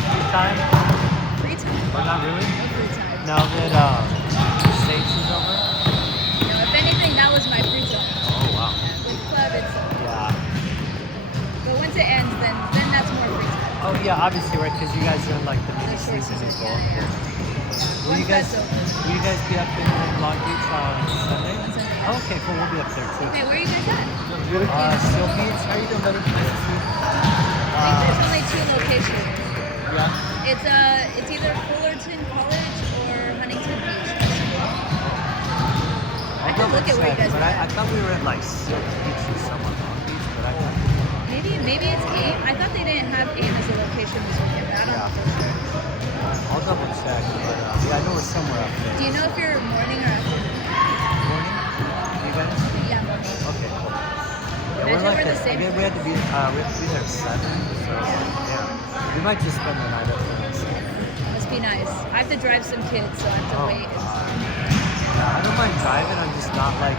free time? Free time. Or not really? No free time. Now that States is over? No, if anything, that was my free time. Oh, wow. With club, it's. Yeah. But once it ends, then that's more free time. Oh, yeah, obviously, right? Because you guys are in like the mini short season as season, well. yeah. Will you guys be up in Long Beach on Sunday? On Sunday. Oh, okay, cool. We'll be up there too. Okay, where are you guys at? Seal Beach. How you doing, buddy? Nice to see you. I think there's only 2 locations. Yeah. It's either Fullerton College or Huntington Beach. I can look at where you guys but are. I thought we were at like Seal Beach or somewhere Long Beach, but I don't. Maybe it's AIM. I thought they didn't have AIM as a location this weekend, but I don't know for sure. I'll double check, but yeah, I know we're somewhere up there. Do you know if you're morning or afternoon? Morning? You guys? Yeah, morning. Okay, cool. Yeah, Imagine we're the at- same we had to be there at 7, so yeah. We might just spend the night up there. Must be nice. I have to drive some kids, so I have to wait. Yeah, I don't mind driving. I'm just not like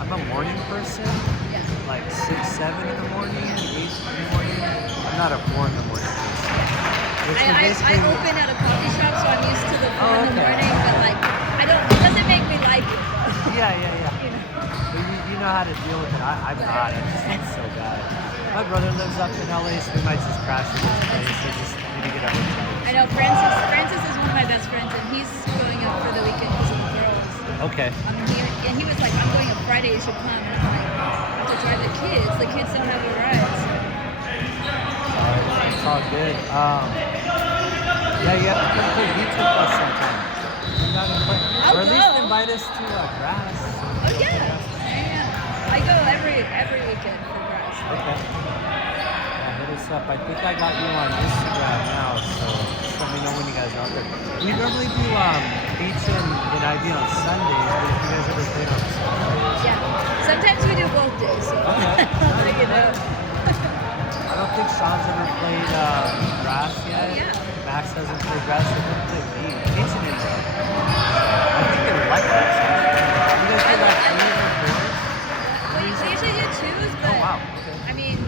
I'm a morning person. Yeah. Like 6, 7 in the morning, 8 in the morning. I'm not a 4 in the morning person. Which would I basically- open at a coffee shop, so I'm used to the 4 in the okay. morning, but like it doesn't make me like it. Yeah. You know. But you know how to deal with it. I'm not. It's so bad. My brother lives up in LA, so we might just crash at his place. So just need to get a hotel. I know Francis is one of my best friends, and he's going up for the weekend because of the girls. Okay. He was like, I'm going on Friday, you should come. And I'm like, I have to drive the kids. The kids don't have a ride. So. It's all good. Yeah, you have to come play beach with us sometime. Come down and play. I'll Or at least go. invite us to grass. Oh yeah. I go every weekend for grass. Okay. Yeah, hit us up. I think I got you on Instagram now, so just let me know when you guys are out there. We normally do beach in IB on Sundays, but if you guys ever play on Sundays. Yeah. Sometimes we do both days. So. Okay. So, you know. I don't think Sean's ever played grass yet. Yeah. Max hasn't played grass, so we'll play beach. Beach and indoor. I think they would like that. You guys do like 3 or 4s? We usually do 2s, but Oh, wow. Okay. I mean,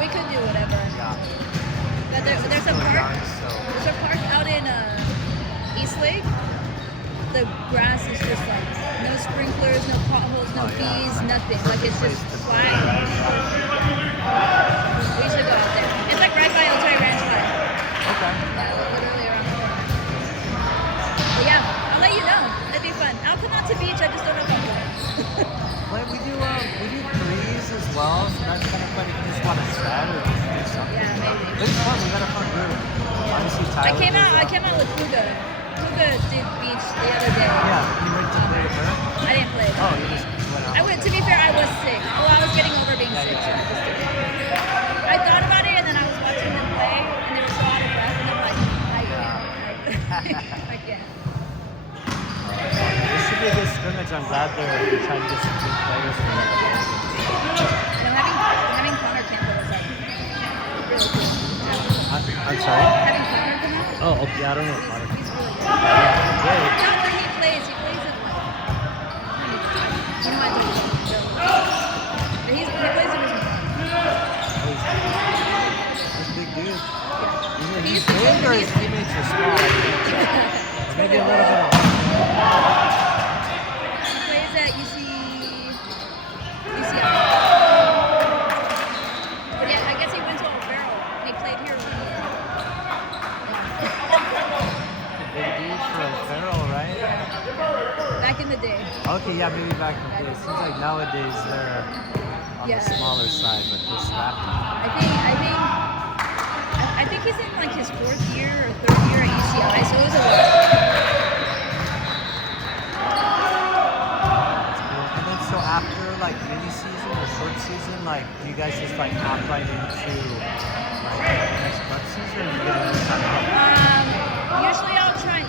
we could do whatever. Yeah. But there's a Still park. young, so. There's a park out in East Lake. The grass is just like no sprinklers, no potholes, no Oh, yeah. bees, nothing. Like it's Perfect just place to flat. We should go out there. It's like right by Otay Ranch Park. Okay. Yeah, literally around the corner. But yeah, I'll let you know. That'd be fun. I'll come out to beach. I just don't know if I'll go. Well, we do 3s as well, so that's kind of fun if you just want to set or just do something. Yeah, maybe. It's fun. We got a fun group. Obviously, Tyler. I came out with Kuga. Kuga did beach the other day. Yeah, you went to play with her? I didn't play. Oh, you just went out. I went. To be fair, I was sick. Well, I was getting over being Yeah, sick. yeah. So I just didn't. I thought about it, and then I was watching them play, and they were so out of breath, and I'm like, I can't. I can't. This should be a good scrimmage. I'm glad they're trying to get some good players from the And I'm having Connor Campbell is like really cool. I'm sorry? Having Connor come out. Oh, okay. I don't know. He's really good. Yeah. Not where he plays in like. He might do it. But he plays in his own. He's a big dude. He's He's big or his he's- teammates are small? I think. Maybe a little bit of. He plays at UCI. But yeah, I guess he went to O'Farrell and he played here. Big dude for Farrell, right? Back in the day. Okay, yeah, maybe back in the day. It seems like nowadays they're on Yeah. the smaller side, but they're slapping. I think he's in like his 4th year or 3rd year at UCI, so it was a while. And then so after like mini season or short season, like do you guys just like hop right into like next club season or you get a little time off?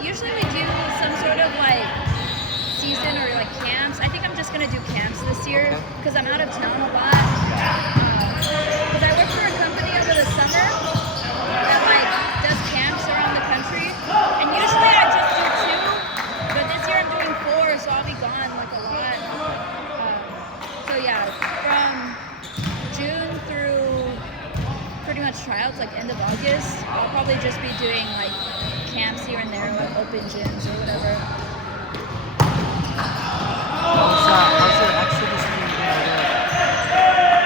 Usually we do some sort of like season or like camps. I think I'm just gonna do camps this year Okay. because I'm out of town a lot. Because I work for a company over the summer that like does camps around the country, and usually I just do 2, but this year I'm doing 4, so I'll be gone like a lot. So yeah, from June through pretty much tryouts, like end open gyms or whatever. How's your exodus team doing?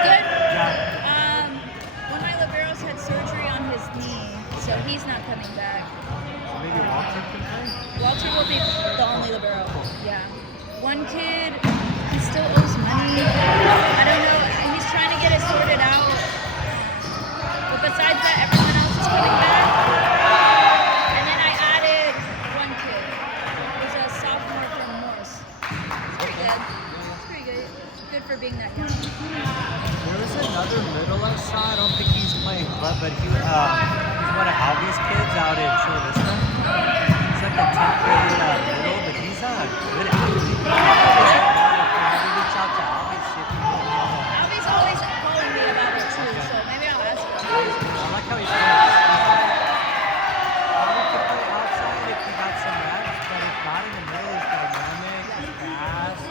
Good. Yeah. One of my liberos had surgery on his knee, so he's not coming back. So maybe Walter can play? Walter will be the only libero. Cool. Yeah. One kid, he still owes money. I don't know. He's trying to get it sorted out. But besides that, everyone else is coming back. And then I added one kid. He's a sophomore from Morse. It's pretty good. It's pretty good. Good for being that young. There was another middle I saw. I don't think he's playing club, but he's one of Albie's kids out in Chula Vista. He's like a 10th grade middle, but he's a good athlete. Maybe reach out to Albie, see if he can Albie's always calling me about it too, so maybe I'll ask him. I like how he's playing. I want to play outside if he got some reps, but if not in the middle, he's dynamic, he's fast.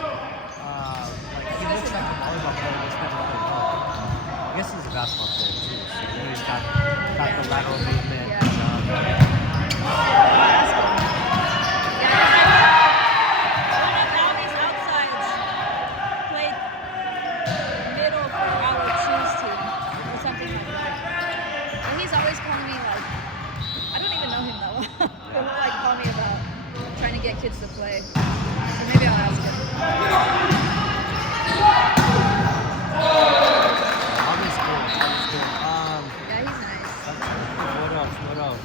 Like he looks like a volleyball player that's never played ball. I guess he's a basketball player too, so you know he's got the lateral movement. Yeah. I'll ask him. Yeah, one of Albie's outsides played middle for our choose team or something like that. And he's always calling me like, I don't even know him that well. But he'll like call me about trying to get kids to play. So maybe I'll ask him. Albie's good. Albie's good. Yeah, he's nice. What else? What else?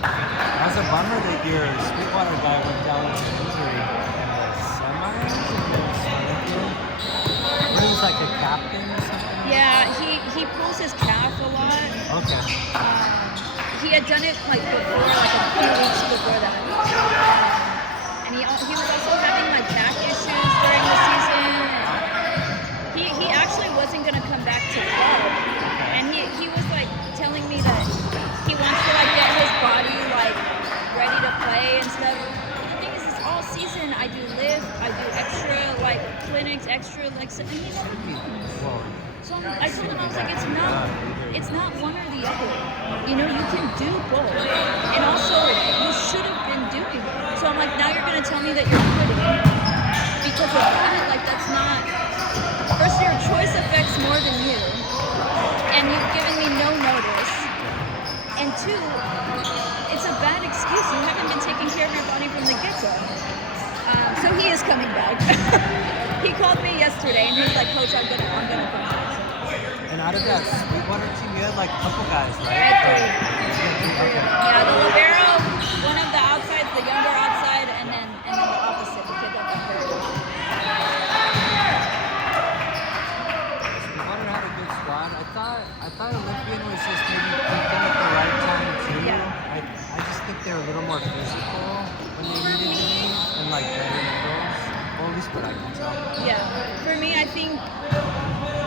That's a bummer that your Sweetwater guy went down with an injury in the semis against Olympian. What is like a captain or something? Yeah, he pulls his calf a lot. Okay. He had done it like before, like a few weeks before that. And he was also having like back issues during the season. He actually wasn't gonna come back to club. And he was like telling me that he wants to like get his body like ready to play and stuff. But the thing is all season I do lift, I do extra like clinics, extra like and he never comes. Well, So I told him, I was like, it's not one or the other. You know, you can do both. And also, you should have been doing it. So I'm like, now you're going to tell me that you're quitting because of that? Like, that's not... First, your choice affects more than you. And you've given me no notice. And two, it's a bad excuse. You haven't been taking care of your body from the get-go. So he is coming back. He called me yesterday and he's like, Coach, I'm gonna come back. and out of that Sweetwater team, you had like a couple guys, right? I had three. Okay. Yeah, the libero, one of the outsides, the younger outside, and then the opposite, the kid that got hurt. Sweetwater had a good squad. I thought Olympian was just maybe peaking at the right time too. Yeah. I just think they're a little more physical when they needed to be, and like better than girls. Well, at least what I can tell. Yeah, for me, I think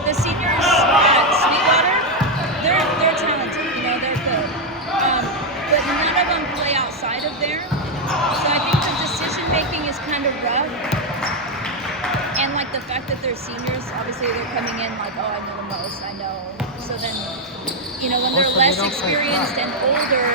the seniors at Sweetwater, they're talented, you know, they're good. But none of them play outside of there. So I think the decision making is kind of rough. And like the fact that they're seniors, obviously they're coming in like, oh, I know the most, I know. So then, you know, when they're Also, less they don't play experienced club. and older,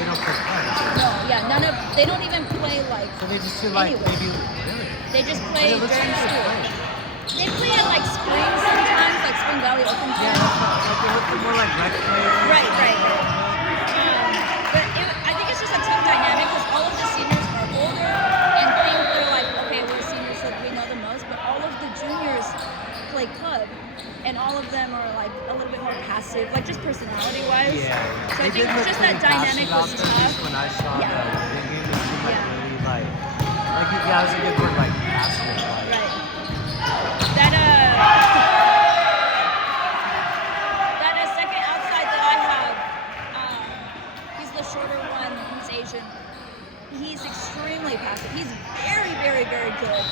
They don't play cards. no, yeah, they don't even play like, So they just do like Anyway. maybe really. they just play Yeah, let's during see school. what they play. They play at like spring sometimes, like Spring Valley Open Yeah, Gym. like they look more like rec players. Right. But I think it's just a tough dynamic because all of the seniors are older and think they're like, okay, we're seniors, so we know the most. But all of the juniors play club, and all of them are like a little bit more passive, like just personality-wise. Yeah. So I They think did look just that pretty dynamic passive was out there, tough. just when I saw Yeah. the game, it seemed like Yeah. really like yeah, that was a good word, like passive. Like, Right. That second outside that I have, he's the shorter one. He's Asian. He's extremely passive. He's very, very, very good.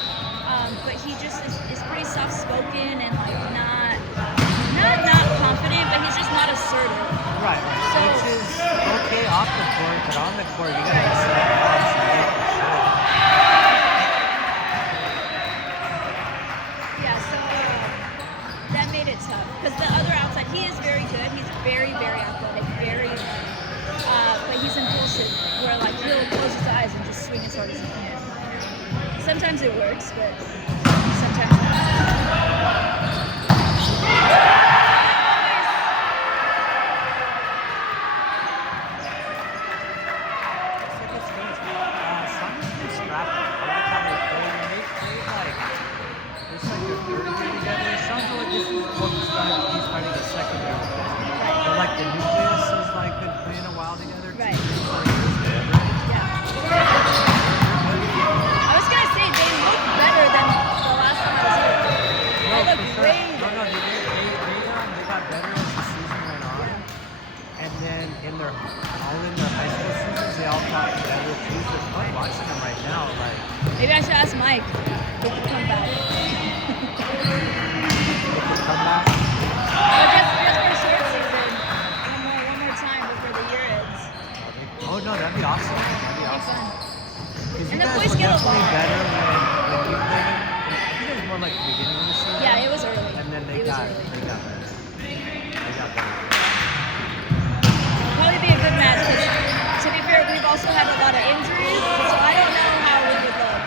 But he just is pretty soft-spoken and like not confident, but he's just not assertive. Right. So- Which is okay off the court, but on the court you gotta be set up. Yeah, so that made it tough. Because the other outside, he is very good. He's very, very athletic, very, but he's in loud as you can. Sometimes it works, but sometimes not. Sonic is scrappy. I like how they play. When they play like it's like their third year together. It sounds like this is what he's fighting the second year with them. But like the nucleus is like been playing a while together. Right. 2 years, 4 years, whatever. Yeah. I was gonna say they look better than the last time I was here. No, They look for sure. way No, better. they got better as the season went on. And then in their high school seasons, they all got better too. So it's fun watching them right now. Like Maybe I should ask Mike if he come back. they can come back. But just for short season, one more time before the year ends. Oh no, that'd be awesome. That'd be It'd be awesome. fun. Because you And the guys boys were get definitely along. better when you played. I think it was more like the beginning of the season. Yeah, it was early. And then they It was got early. better. They got better. Probably be a good match because, to be fair, we've also had a lot of injuries, so I don't know how we would look.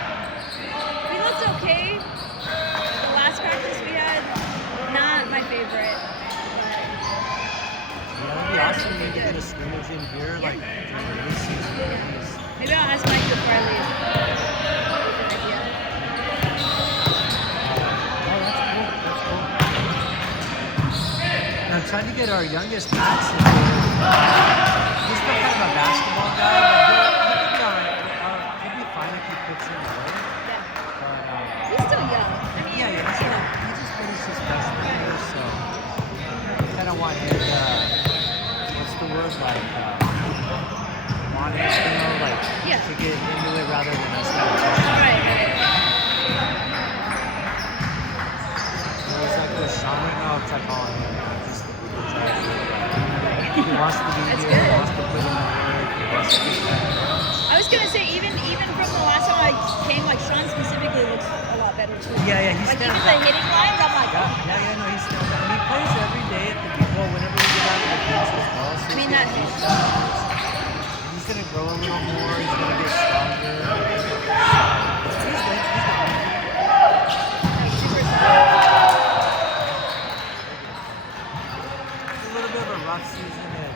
We looked okay. The last practice we had, not my favorite, but Yeah, that'd be awesome. Maybe get a scrimmage in here, like during the race season. Please. maybe I'll ask Mike before I leave. Good idea. Oh, that's cool. That's cool. And I'm trying to get our youngest Max in here. He's still kind of a basketball guy, but he'll be alright. He'll be fine if he puts in the work. Yeah. But He's still young. I mean, yeah, he just finished his freshman year, so I kind of want him to, what's the word, like, want it, like, Yeah. to get into it rather than us kind of pushing. Right. It was like with Sonic, no, it's like calling him, just he wants to be That's here, he good. wants to put in the work, he wants to be I was gonna say even from the last time I came, like Sean specifically looks a lot better too. Yeah, he Like stands even the out. hitting lines, I'm like, No, he stands out. And he plays every day at the beach, well, whenever we get out of the beach as well. So I mean, he's that- he's gonna grow a little more, he's gonna get stronger. He's good. super solid. It's a little bit of a rough season at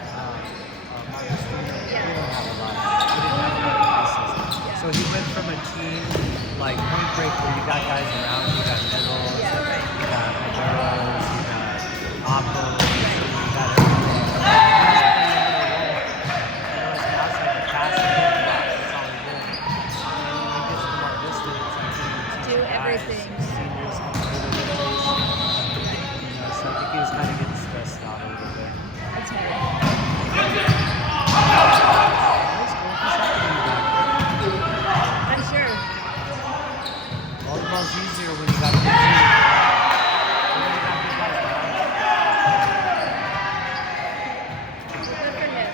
Marcus Stevens. Yeah. We didn't have a lot. We didn't have a lot of preseason. Yeah. So he went from a team like Point Break where you got guys around, you got Nettles, Yeah, right. you got Agueros, you got Oppo, you got everything. He's playing into the role. It's like the pass and hit block. That's all he did. And then when he gets to more distance, he can teach Do the guys, everything. seniors, how to do the rotations. So I think he was kind of getting stressed out a little bit. That's hard. It's cool. He's happy to be back. I'm sure. Volleyball's easier when you got a good team. And then you got good guys behind you. Good for him.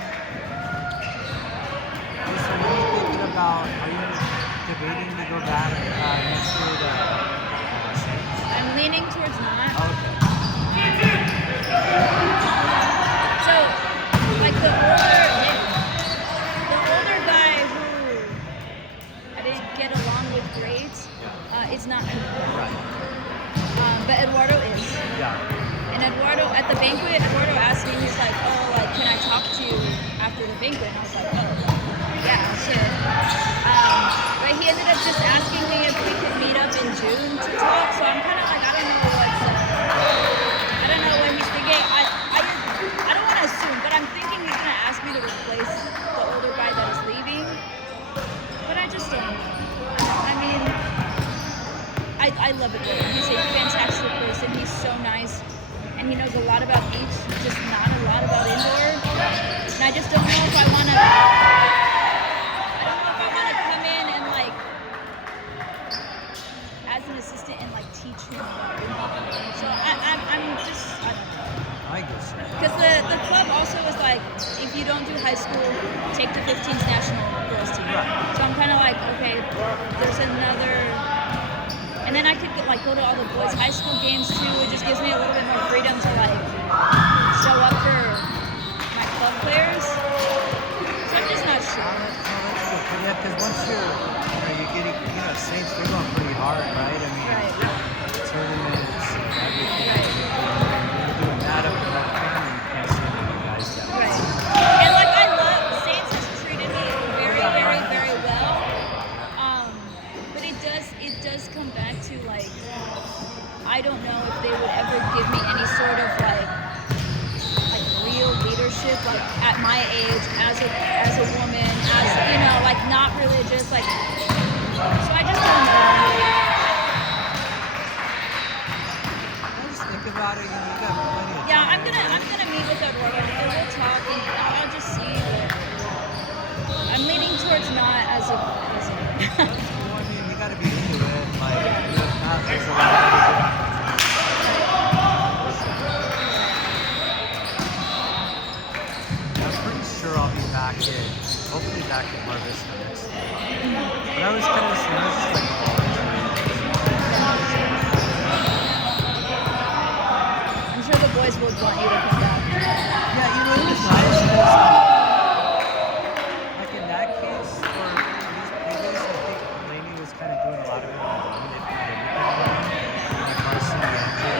Okay, so what are you thinking about? Are you debating to go back next year to Saints? I'm leaning towards not. Okay. So, like the older guy who I didn't get along with great is not here. Right. But Eduardo is. Yeah. And Eduardo, at the banquet, Eduardo asked me, he's like, oh, like, can I talk to you after the banquet? And I was like, oh, yeah, sure. But he ended up just asking me if we could meet up in June to talk. So I'm kind of like, I don't know what he's thinking. I don't want to assume, but I'm thinking he's going to ask me to replace the older guy that is leaving. But I just don't know. I mean, I love it. He's a fantastic person. He's so nice. And he knows a lot about beach, just not a lot about indoor. And I just don't know if I want to. I don't know if I want to come in and like, as an assistant and like teach him about indoor. So I'm just, I don't know. I guess so. Because the club also was like, if you don't do high school, take the 15s national girls team. Right. So I'm kind of like, okay, there's another. And then I could go to all the boys' high school games too. It just gives me a little bit more freedom to like show up for my club players. So I'm just not sure. No, that's good. Yeah, because once you're sport's not as a. Well, I mean, you gotta be into it. Like, you know, if not, there's a lot of other good I'm pretty sure I'll be back in, hopefully back in Mar Vista next year. But I was kind of just like I'm sure the boys will want you to come back. yeah, you know, it was nice because, like in that case, for these previous, I think Laney was kind of doing a lot of it on his own. They kind of everything like Carson and Andrew.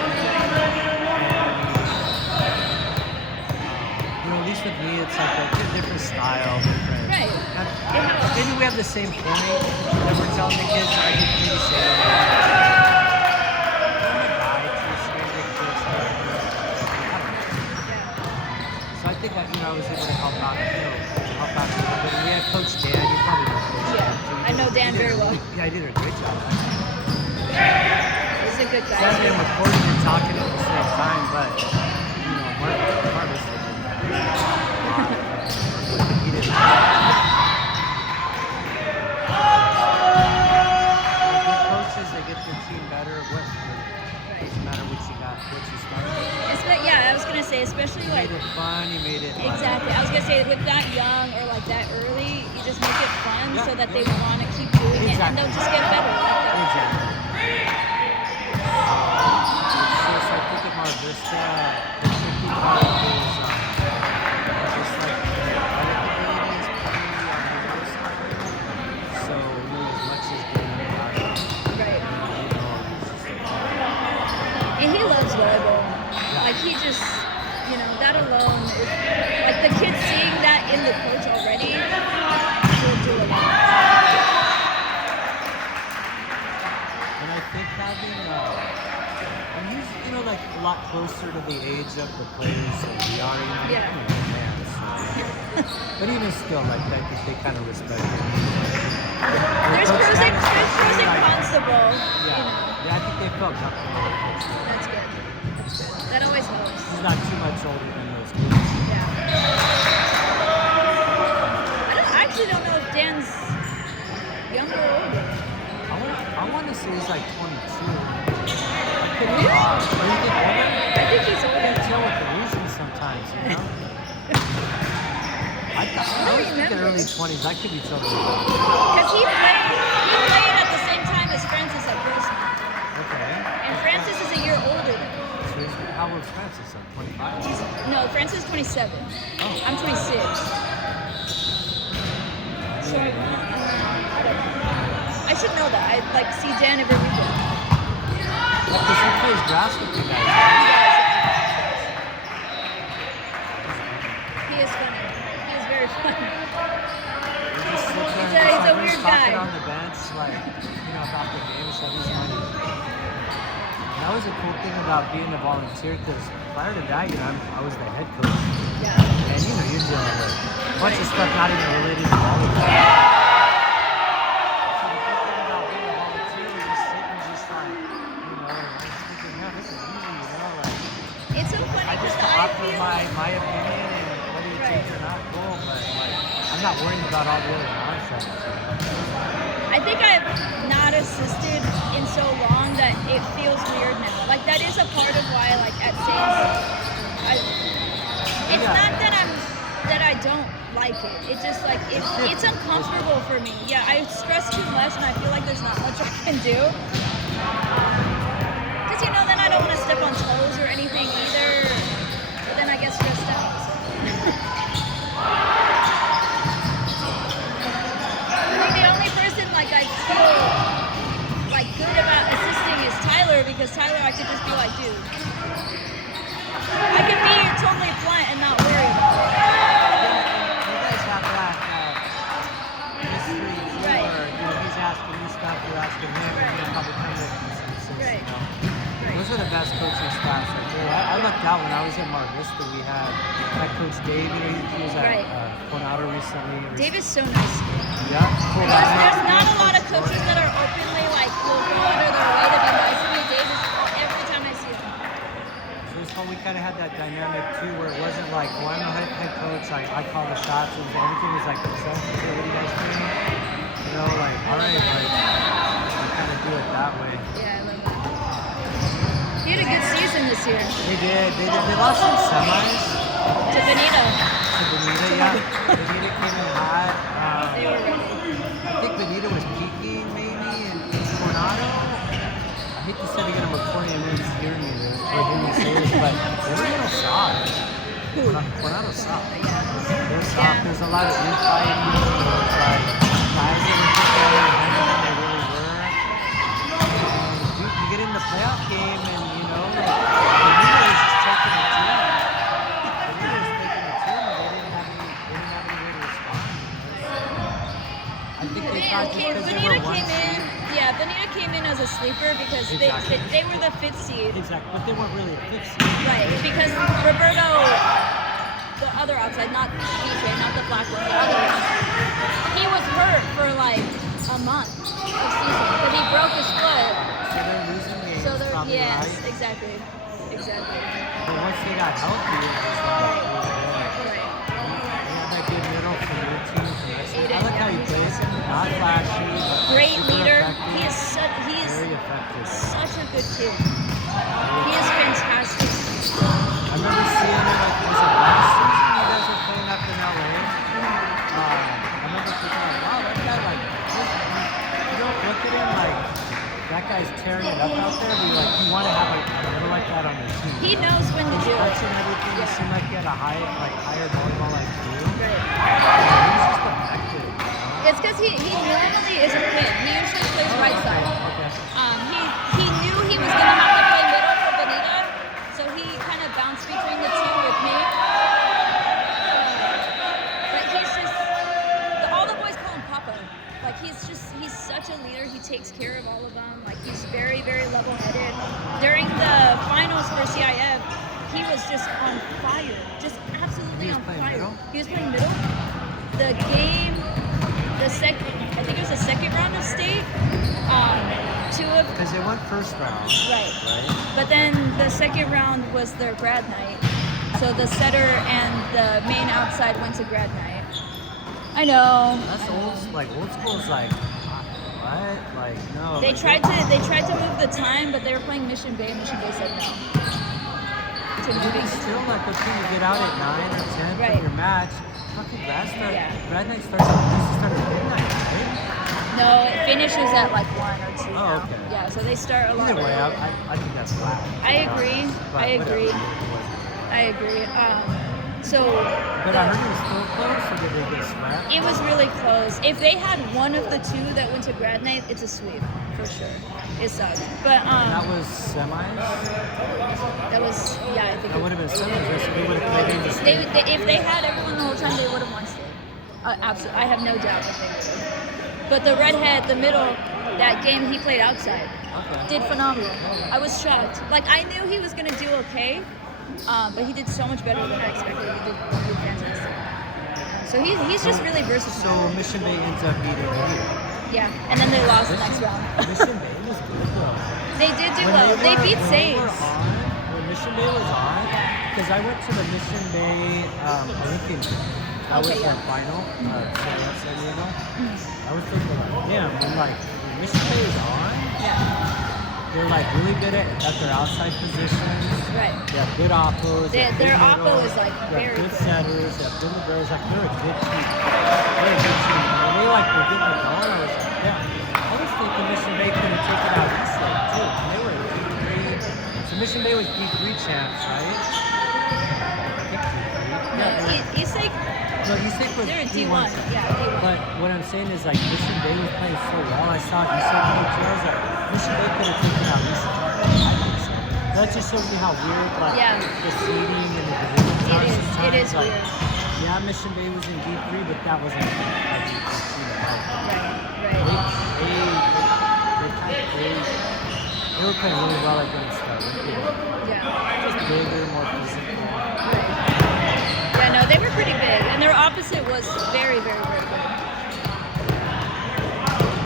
You know, at least with me, it's like a different style, different. Right. And It helps. maybe we have the same point that we're telling the kids. I think maybe say it. I'm a guy to a certain extent, so I don't know. So I think you know I was able to help out, you know, help out a little bit. And we had Coach Dan. You probably know Coach Dan. Yeah, So he I know did- Dan he did very a- well. Yeah, he did a great job. He's a good guy. Sorry, I'm recording and talking at the same time, but you know, Marcus did he did. Good coaches, they get their team better. What doesn't matter what you got, what you start with. Yeah, I was gonna say, especially You like. made it fun. You made it like, Exactly. I was gonna say with that young or like that early, you just make it fun Yeah, so that they yeah. want to keep doing it and they'll just get better like that. Exactly. It's just, I think at Mar Vista, the tricky part is just like predictability is pretty on the low side. So really as much as getting out of Right. you know, it's just like, And he loves volleyball. Yeah. Like he just, you know, that alone is like the kids seeing that in the coach already will do a lot. and I think having, and he's, you know, like a lot closer to the age of the players that we are, you know, Yeah. man, so. But even still, like, I think they kind of respect him. There's Coach pros and, Dan there's pros and especially, like, cons to both, Yeah, you know. yeah, I think they felt comfortable with Coach Dan. That's good. That always helps. He's not too much older than those kids. Yeah. I actually don't know if Dan's younger or older. I want to say he's like 22. I could be wrong. Or you think older? I think he's I older. can't tell with the losing sometimes, you know? I was thinking remember. early 20s. I could be totally wrong. Because he played at the same time as Francis at Portsmouth. Okay. And Francis is a year older than him. So how old's Francis? Like 25? No, Francis is 27. Oh. I'm 26. So I should know that. I like see Dan every weekend. Because he plays grass with you guys. He is funny. He is very funny. We just sit there He's a and weird talking guy. on the bench, like, you know, about the games, so he's funny. And that was a cool thing about being a volunteer, because prior to that, you know, I was the head coach. Yeah. And, you know, you're dealing with a bunch of stuff not even related to volleyball. So the cool thing about being a volunteer, you just sit and just like, you know, and I'm just thinking, man, this is easy, you know, like, It's so funny I just because I offer feel my opinion, and whether you take it or not, cool, but like, I'm not worrying about all the other nonsense. I think I've not assisted in so long that it feels weird now. Like that is a part of why, like at Saints, it's Yeah. not that I don't like it. It's just like it's uncomfortable for me. Yeah, I stress too much, and I feel like there's not much I can do. Cause you know, then I don't want to step on toes or anything either. But then I get stressed out. So. I think the only person like I feel like good about assisting is Tyler, because Tyler I could just be like, dude, I could be totally blunt and not worry about it. You guys have that history too, Right. where you know, he's asking you stuff, you're asking him, and Right. you know, probably come to consensus, Right. you know. Those are the best coaching staffs right there. I lucked out when I was at Mar Vista. We had Coach Dave, you know, he was at Right. Coronado recently. Dave is so nice. Yeah, cool. There's not a lot of coaches that are openly like will go out of their way to be nice to me. Dave is every time I see him. So it's fun. We kind of had that dynamic too, where it wasn't like, well, I'm the head coach, I call the shots, and everything was like consensus. What do you guys think? year They did. They lost in semis to Benito. to Benita. Yeah, Benita came in hot. They were ready. I think Benita was peaking maybe, and Coronado. I hate to say it again, but Coronado is hearing me or hearing me say this, but they were a little soft. Coronado's soft. They're soft. Yeah. There's a lot of infighting. There was like guys that were together and than they really were. You get in the playoff game, and you know, Benita was just taking the team. Benita was taking the team, and they didn't have any way to respond. I think they thought just because they Benita were one came in. seed. Yeah, Benita came in as a sleeper because Exactly. they were the 5th seed. Exactly, but they weren't really a fifth seed. Right, because Roberto, the other outside, not DJ, not the black one, the other one, he was hurt for like a month of season, but he broke his foot. So they're losing games, So they're, probably, yes, right? exactly. But once they got healthy, it was like, they had that good middle from your team. I like how he plays. Not flashy, but Great super leader. effective. He is Very effective. such a good kid. He is fantastic. I remember seeing it, like, was it last season you guys were playing up in LA? I remember thinking, like, wow, that guy, like, you don't look at him like, that guy's tearing it up out there, but you're like, you want to have a middle like that on your team. He knows when to do it. Touching everything, it seemed like he had a higher volleyball IQ. Right. He's just effective, you know? It's because he normally isn't mid. He usually plays right side. Okay. He knew he was gonna have to play middle for Benita, so he kind of bounced between the two with me. But he's just all the boys call him Papa. Like he's such a leader. He takes care of all of them. Like he's very very level-headed. During the finals for CIF, he was just on fire, just absolutely He was on playing fire. middle? He was playing middle. The game, I think it was the second round of state. Two of Because they went first round. right. Right? But then the second round was their grad night. So the setter and the main outside went to grad night. I know. That's old school is like, what? Like, no. They like, tried to move the time, but they were playing Mission Bay. Mission Bay said no. To Even moving. still, like, the team to get out at 9 or 10 Right. for your match. Fucking grad night starts at midnight, right? No, it finishes at like 1 or 2. Oh, now. okay. Yeah, so they start a lot. Either way, earlier. I think that's loud. I agree. But I whatever, agree. it was- I agree. So But I heard it was still close, or did they get swept? it was really close. If they had one of the two that went to grad night, it's a sweep for sure. It sucked, but And that was semis? that was I think That would have been semis, right? So they would have played in the they, if they had everyone the whole time, they would have won state. Absolutely, I have no doubt that they would have. But the redhead, the middle, that game he played outside, Okay. did phenomenal. I was shocked. Like I knew he was gonna do okay, but he did so much better than I expected. He did fantastic. So he's just really So versatile. Mission Bay ends up beating Benita. Yeah, and then they lost the next round. Mission Bay was good though. They did do When well. They were- beat when they were Saints. When Mission Bay was on, because I went to the Mission Bay Olympian. I was Okay, the yeah. final, CIF San Diego. I was thinking like, damn, when like when Mission Bay is on, Yeah, they're like really good at their outside positions. right. They have good oppos. they have Their good oppo middle, is like they very have good good. setters. They have good liberos. Like they're a good team. They're a good team. When they like were getting it going, I was like, yeah. I was thinking Mission Bay could have taken out Eastlake too. They were in D3. So Mission Bay was D3 champs, right? I think D3. Yeah. Eastlake, No, Eastlake was they're a D1 D1. champ. Yeah, D1. But what I'm saying is like Mission Bay was playing so well. I saw Eastlake play too. I was like, Mission Bay could have taken out Eastlake. I think so. That just shows me how weird like Yeah. the seeding and the divisions are It is sometimes. Like, weird. yeah, Mission Bay was in D3, but that wasn't like D3. Right, They, right. they were playing really well against Olympian. Yeah. Just bigger, more physical. Yeah, no, they were pretty big, and their opposite was very, very, very good.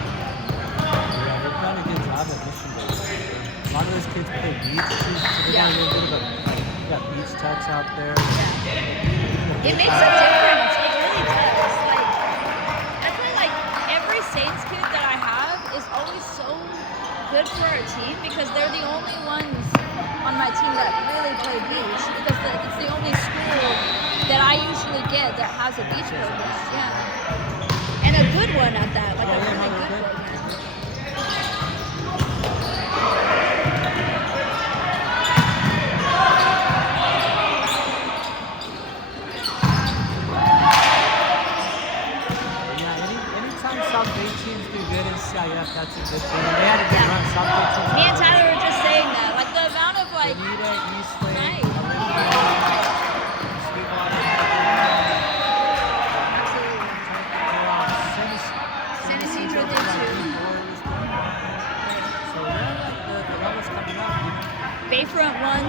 Yeah, they've done a good job at Mission Bay. A lot of those kids play beach too, so they got a little bit of got beach touch out there. It makes a difference. It really does. Like, I feel like every Saints kid that I have is always so good for our team because they're the only ones on my team that really play beach because it's the only school that I usually get that has a beach program. Yeah, and a good one at that, like a really good program. Anytime South Bay teams do good in CIF, that's a good thing. They had a good run. South Bay teams. Me and Tyler were just saying that, like the amount of like. Bonita, Eastlake, Right. Sweetwater, San Isidro did too. So yeah, like the level's coming up. Bayfront won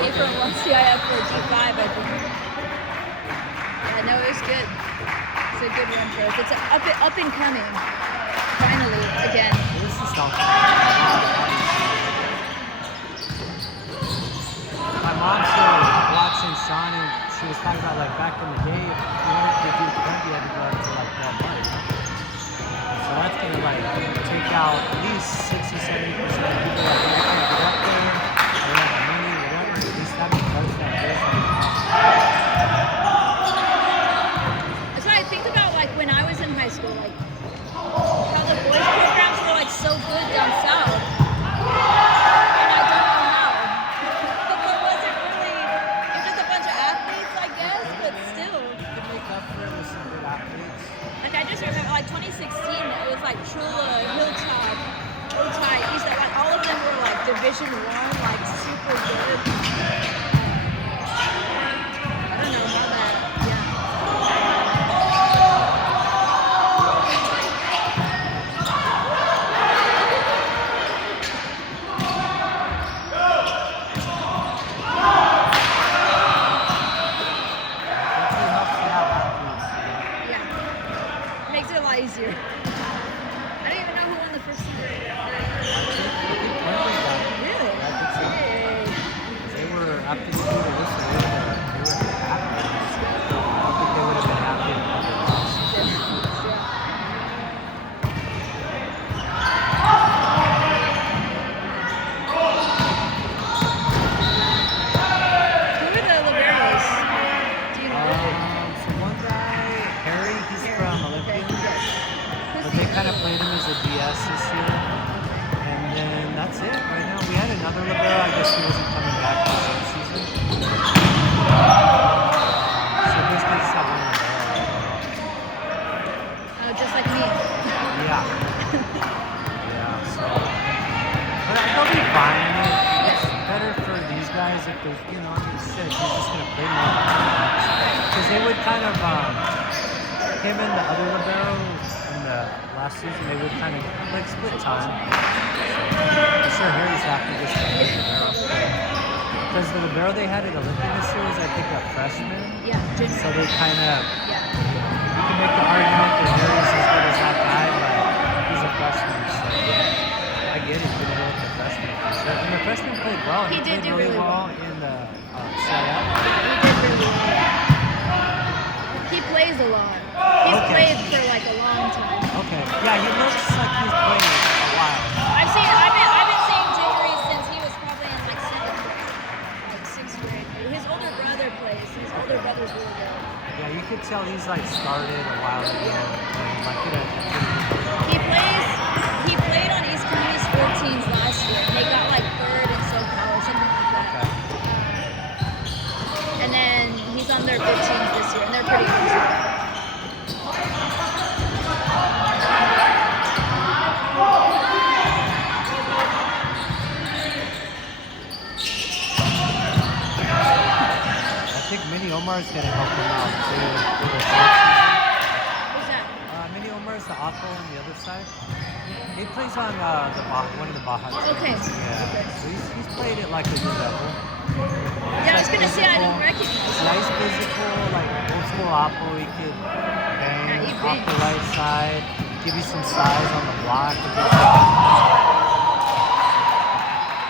CIF for G5, I think. Yeah, no, it was good. It's a good run for us. It's up and coming. Finally, again. This is something. My mom started watching Sean, and she was talking about like back in the day, if you wanted to do Columbia, you had to go up to like Walmart. So that's gonna like take out at least 60-70% of people that really can't get up there, or don't have the money, whatever. At least having cars like this. That's what I think about like when I was in high school, like how the boys programs were like so good down south. And I don't know how. But it wasn't really, it was just a bunch of athletes, I guess, but still. You can make up for it with some good athletes. Like I just remember like 2016, it was like Trula, Hilltop, Otay, East, like all of them were like Division I, like super good. I don't know how that, yeah. Definitely helps to have athletes. Yeah. Makes it a lot easier. I don't even know who won the first time. Really? Hey. They were after the Peter Whistle, they were happy. I don't think they would have been happy if they lost. Who are the liberos? Do you know? So one guy, Harry, he's from Olympia, but they kind of played him as a DS this year. And then that's it right now. We had another libero. I guess he wasn't coming back this season. So basically just have one libero. Oh, just like me. Yeah. Yeah, so. But they'll be fine. I mean, it's better for these guys if there's, you know, like you said, you're just going to play more. Because they would kind of, him and the other libero in the last season, they would kind of like split time. I'm sure Harry's happy just to play libero. Because the libero they had at Olympia this year was, I think, a freshman. Yeah, junior. So they kind of, Yeah. you can make the argument that Harry's as good as that guy, but he's a freshman. So I get it, you're going to go with the freshman for sure. And the freshman played well. He did played do really well in the CIF. He did really well. He plays a lot. He's Okay. played for like a long time. Okay. Yeah, he looks like he's played a while. I've been seeing Jiggery since he was probably in like sixth grade. His older brother plays. His older brother's really good. Yeah, you could tell he's like started a while ago. And, like, He played on East Community Sport teams last year. And they got like third in SoCal or something like that. okay. And then he's on their good teams this year, and they're pretty good. I think Mini Omar's going to help him out too. Who's that? Mini Omar's the Akko on the other side. He plays on one of the Baja teams. Okay. Yeah. So he's played it like a good level. Yeah, I was gonna say I don't recognize him. Nice physical, like old school Oppo. He could bang he off the bangs. right side, give you some size on the block. And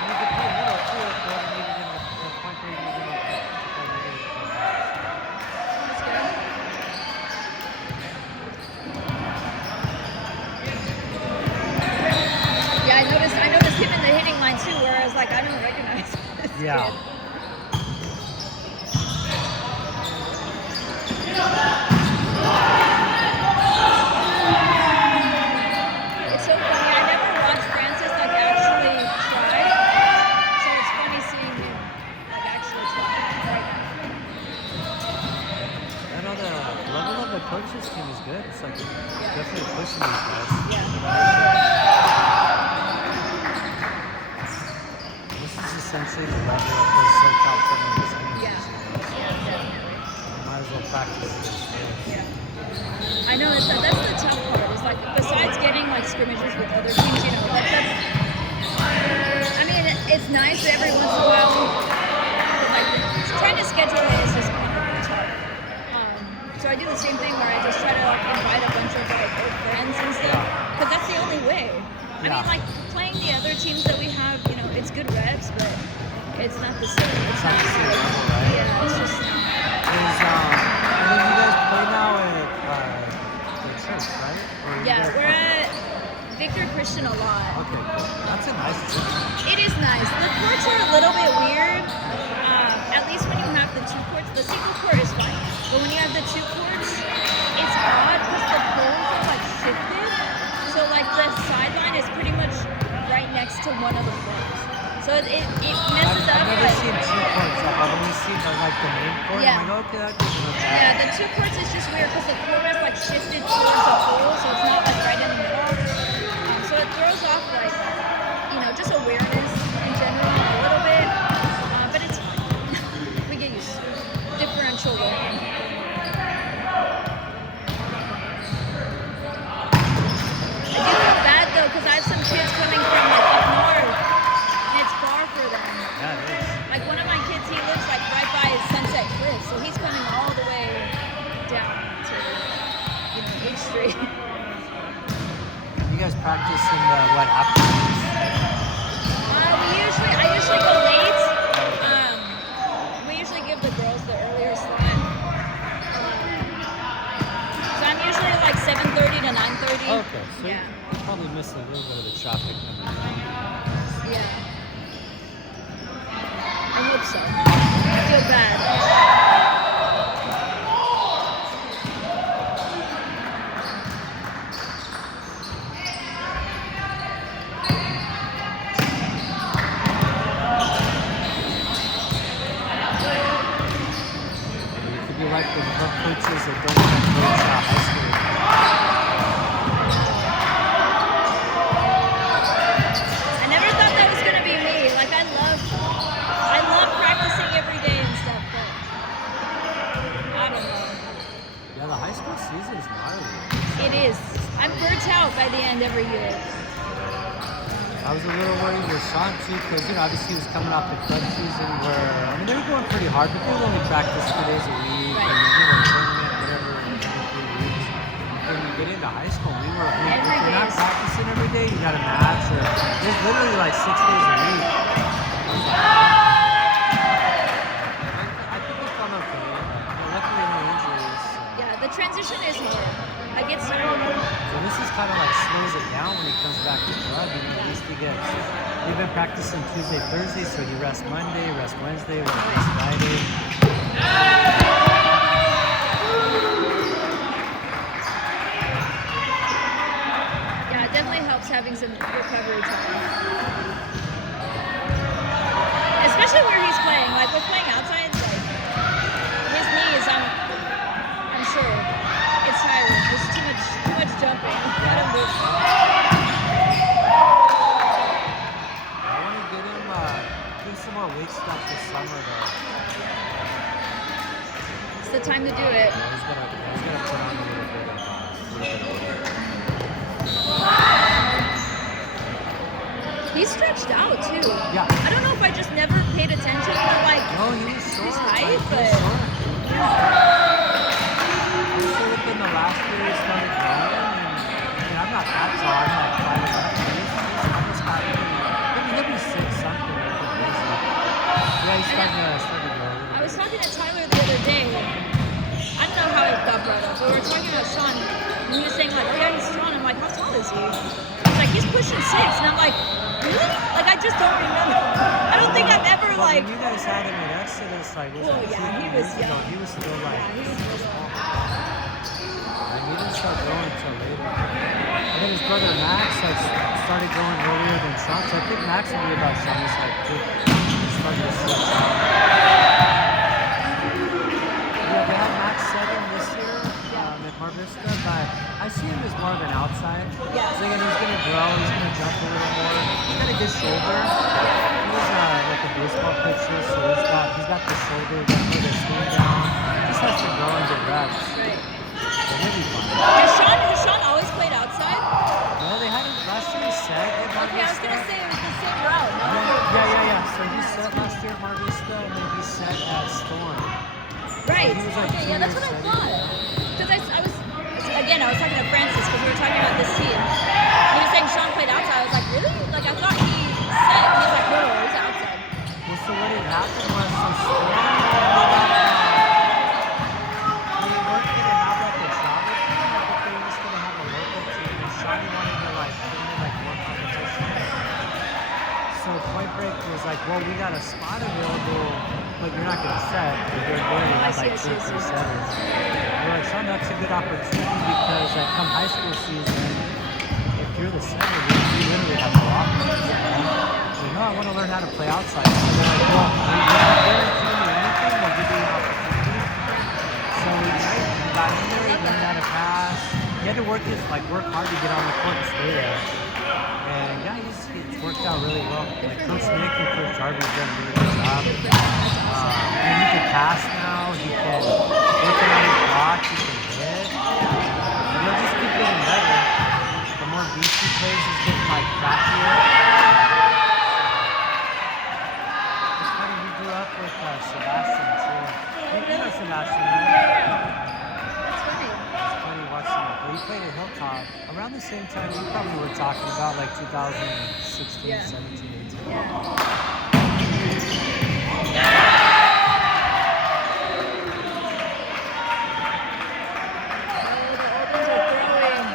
he could play middle too if you ever needed him at the point where you needed him to play middle. That's good. Yeah, I noticed him in the hitting line too, where I was like, I don't recognize this. Yeah. Good. It's so funny. I never watched Francis like actually try, so it's funny seeing him like actually try. Like, I know the level of the coaches team is good. It's like definitely pushing these guys. yeah. This is essentially the level of the SoCal tournaments anyways, Yeah. you know? Yeah, definitely. Might as well practice this. Yeah. I know that's the tough part. Is like besides getting like scrimmages with other teams, you know, like that's. I mean, it's nice every once in a while. But like trying to schedule it is just kind of tough. So I do the same thing where I just try to like invite a bunch of like old friends and stuff, because that's the only way. I Yeah. mean, like playing the other teams that we have, you know, it's good reps, but it's not the same. It's not the same level, right? Yeah, it's just. And then you guys play now at the church, right? Or you Yeah, guys- we're at Victor Christian a lot. Okay, cool. That's a nice gym. It is nice. The courts are a little bit weird. At least when you have the two courts. The single court is fine. But when you have the two courts, it's odd because the poles are like shifted. So like the sideline is pretty much right next to one of the poles. So it messes up. I've never Like, seen two courts. I've only seen the main court. Yeah. I'm like, okay, that doesn't look bad. yeah, the two courts is just weird because the court is like shifted towards the pole, so it's not like right in the middle. So it throws off like, you know, just awareness in general a little bit. But it's we get used to it. Differential learning. I do feel bad though because I have some kids coming from like up north, and it's far for them. Yeah, it is. Like one of my kids, he lives like right by Sunset Cliff, so he's coming all the way down to, you know, H Street. You guys practice in the what afternoons? I usually go late. We usually give the girls the earlier slot. So I'm usually like 7:30 to 9:30. Okay, so Yeah. you probably miss a little bit of the traffic coming in. Yeah. I hope so. I feel bad. You could be like the coaches that don't even coach high school. I never thought that was gonna be me. Like I love practicing every day and stuff, but I don't know. Yeah, the high school season is gnarly. It is. I'm burnt out by the end every year. I was a little worried with Sean too, because obviously he was coming off the club season where they were going pretty hard, but they would only practice 2 days a week, Right. and tournament, whatever, every 3 weeks. When you get into high school, if Every you're not day. practicing every day, you got a match, or there's literally like 6 days a week. I think it's gone okay. Luckily, no injuries. Yeah, the transition is hard. I get so So this is kind of like slows it down when he comes back to club. At least he gets. We've been practicing Tuesday, Thursday, so he rests Monday, rests Wednesday, rests Friday. yeah, it definitely helps having some recovery time. Especially where he's playing. Like we're playing outside, like his knees, I'm sure it's tiring. There's too much jumping. Gotta move. I want to get him do some more weight stuff this summer though. It's the time to do it. He's gonna put on a little bit of weight. He's stretched out too. Yeah. I don't know if I just never paid attention to like No, he was short. his height, He was but short. Also within the last year he started growing, and I'm not that tall. I'm like 5'11". He's almost got maybe he'll be 6 something. Yeah, he's starting to grow. I was talking to Tyler the other day. I don't know how it got brought up, but we were talking about Sean, and he was saying like, oh yeah, he's strong. I'm like, how tall is he? He's like, he's pushing 6, and I'm like, really? Like I just don't remember. I don't think I've ever Well, like, when you guys had him at Exodus, like, was Oh, it yeah, 2 he years was ago? young. He was still like, yeah, he was real small. and he didn't start growing until later. And then his brother Max like started growing earlier than Sean. So I think Max would be about Sean's like starting to switch out. Yeah, they had Max second this year at Mar Vista, but I see him as more of an outside. Yeah. So again, he's gonna grow. He's gonna jump a little more. He's got a good shoulder. He's like a baseball pitcher, so he's got the shoulder to put his steam down. Just has to grow and get reps. Right. So he'll be fine. Has Sean always played outside? No, they had him last year. He said at Mar Okay, I was Vista. gonna say it was the same route. No? Yeah. So he set last year at Mar Vista, and then he set at Storm. Right. He was like Okay, yeah, that's what I 2 years thought. Because I was again, I was talking to Francis because we were talking about this team. He was saying Sean played outside. I was like, really? Like I thought he said. He was like, no, he's outside. Well, so what had happened was some Storm they weren't gonna have like a travel team. I think they were just gonna have a local team, and Shawnee wanted to like put in like more competition. So Point Break was like, well, we got a spot available, but you're not gonna set. You're going to have like 2 or 3 setters. We're like, Sean, that's a good opportunity because come high school season, if you're the center, you literally have no offense. You know, I want to learn how to play outside. So they're like, well, we're not guaranteeing you anything, we'll give you an opportunity. So he got in there, he learned how to pass. He had to work hard to get on the court and stay there. And yeah, it's worked out really well. Like Coach Nick and Coach Jarvis done a really good job. And he can pass now. He can work on his block. He can hit. And he'll just keep getting better. The more beats he plays, he's getting like crappier. It's funny. He grew up with Sebastian too. You know Sebastian, right? That's funny. It's funny watching him. But he played at Hilltop around the same time we probably were talking about, like 2016, Yeah. 17, 18. Yeah. Oh, the Oldies are throwing.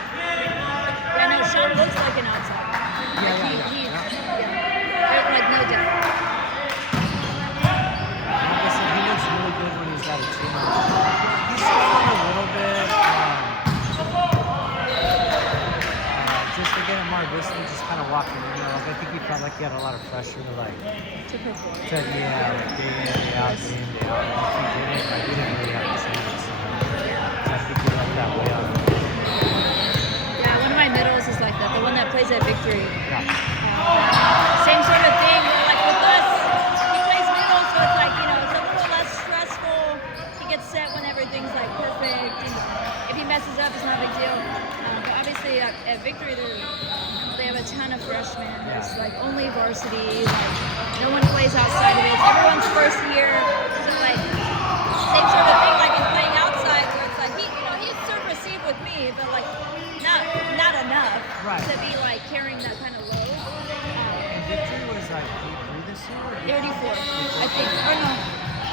Yeah, no, Sean looks like an outside. Yeah. There's like no doubt. Like I said, he looks really good when he's got a team on. He's struggled a little bit. Just again at Mar Vista, just kind of walking in there. Like I think he felt like he had a lot of pressure to like, To perform. like day in, day out, day in, day out. And if he didn't, like he didn't really have a chance. So I think he left that way on him. Yeah, one of my middles is like that. The one that plays at Victory. Yeah. Same sort of thing. Like with us, he plays middle, so it's like, it's a little less stressful. He gets set when everything's like perfect. And if he messes up, it's not a big deal. But obviously at Victory, they have a ton of freshmen. There's like only varsity. Like no one plays outside of it. It's everyone's first year. So like same sort of thing. Like in playing outside, where it's like he serve receive with me, but like not enough Right. to be like carrying that kind of load. And Victory was like 3 this year. Or 34, I think. Or no.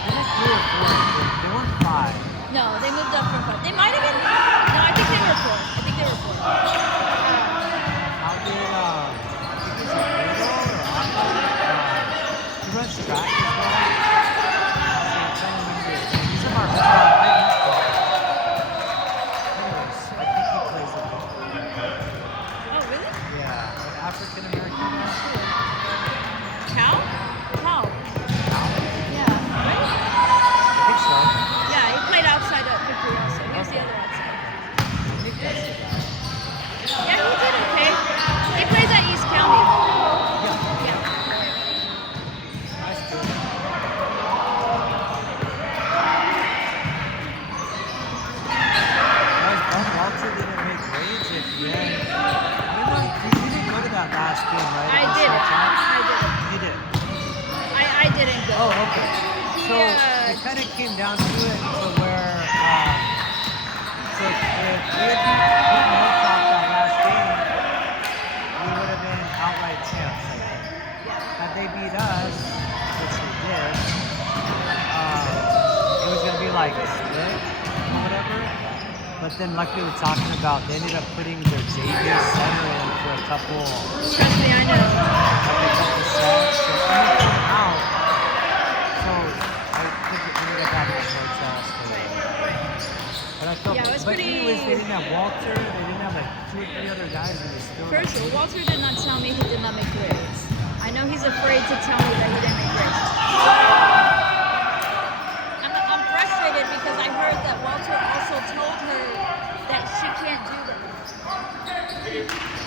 They were 3 or 4. They weren't 5. No, they moved up from 5. They might have been. No, I think they were 4. I think they were 4. How did I think it was a Bruno or Aqua? He runs track as well. So I'm trying to remember his name. He's in our I missed him. Anyways, I think he plays a bit. Oh, really? Yeah, like African American guy. Cal? Cal. Al? Yeah. Right? I think so. Yeah, he played outside at Victory also. He was the other outside. I think that's the guy. Yeah, he did okay. He plays at East County. Yeah, Yeah. nice dude. Guys, Bum Walter didn't make waves at the end. I don't know, you didn't go to that last game, right? I against didn't. Hilltop? I didn't. You did. I didn't go. Oh, okay. So Yeah. it kind of came down to it to where, so if we had beaten Hilltop that last game, we would have been outright champs, I think. Had they beat us, which they did, it was going to be like a split or whatever. But But then luckily we're talking about they ended up putting their JV center in for a couple Trust me, I know. sets. So when they come out, so I think it ended up having a protest. But I felt, Yeah, it was but pretty- anyways, they didn't have Walter. They didn't have like 2 or 3 other guys, and they still. First of all, Walter did not tell me he did not make grades. I know he's afraid to tell me that he didn't make grades. I'm frustrated because I heard that Walter also told her that she can't do that.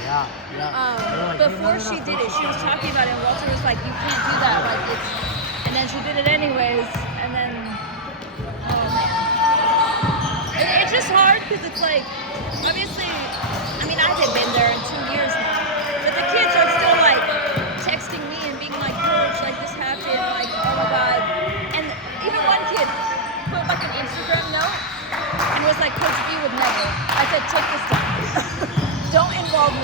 Yeah, yeah. They were like, "Hey, no, Before no, no, she did it, focus she was on talking about it, and Walter was like, "You can't do that." Like it's, and then she did it anyways, and then, oh man, it's just hard because it's like, obviously, I mean, I haven't been there in 2 years now, but the kids are still like texting me and being like, "Coach, like this happened, like oh my god," and even one kid put like an Instagram note and was like, "Coach B would never." I said, "Take this down." Don't involve me.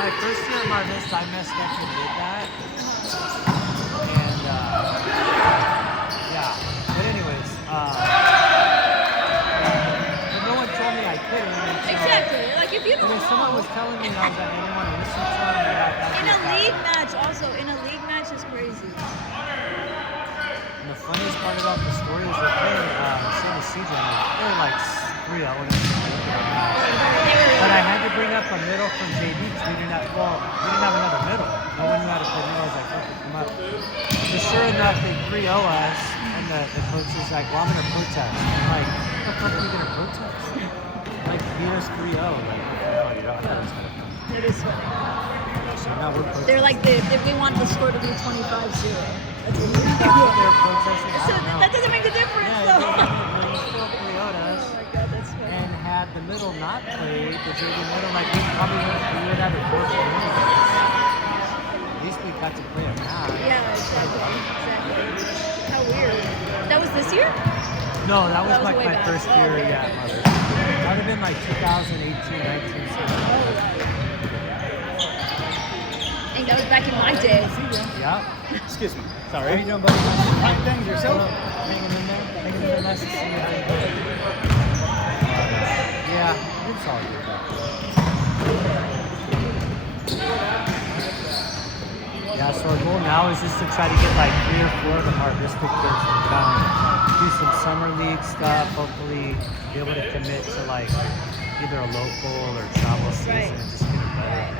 My first year at Marvist, I messed up and did that. And, yeah. But anyways, but no one told me I couldn't. So, Exactly. Like if you and don't if someone know. was telling me and I was like, I didn't want to listen to them, that'd In be a bad. league match, also in a league match is crazy. And the funniest part about the story is we're playing San Ysidro. They were like 3-0 when it was but I had to bring up a middle from JB because we didn't have another middle. No one knew how to play middle. I was like, fuck it, come up. So sure enough, they 3-0 us, and the coach is like, well, I'm going to protest. I'm like, what the fuck are you going to protest? Like, beat us 3-0. Like, no, dude, I thought it was kind of fun. It is funny. So now we're protesting. They're like we want the score to be 25-0. That's what That's what they're protesting. I So don't know. that doesn't make a difference Yeah, though. they still 3-0'd us. Oh my god, that's funny. And had the middle not played, the JV middle, like we probably would have it forced anyways. At least we got to play a match. Yeah, exactly. How weird. That was this year? No, that was That was like way my back. first Oh, year, okay. yeah, at Mother's. That would have been like 2018, 19, so. I think that was back in my day. Yeah. Excuse me. How Sorry. you doing, buddy? Fine, thanks. Yourself? Hanging in there. Hanging in there. Nice to see you. How you doing? Yeah, it's all good. Yeah, so our goal now is just to try to get like 3 or 4 of the Marvistic kids to come, do some summer league stuff, hopefully be able to commit to like either a local or travel season Right. and just get it better.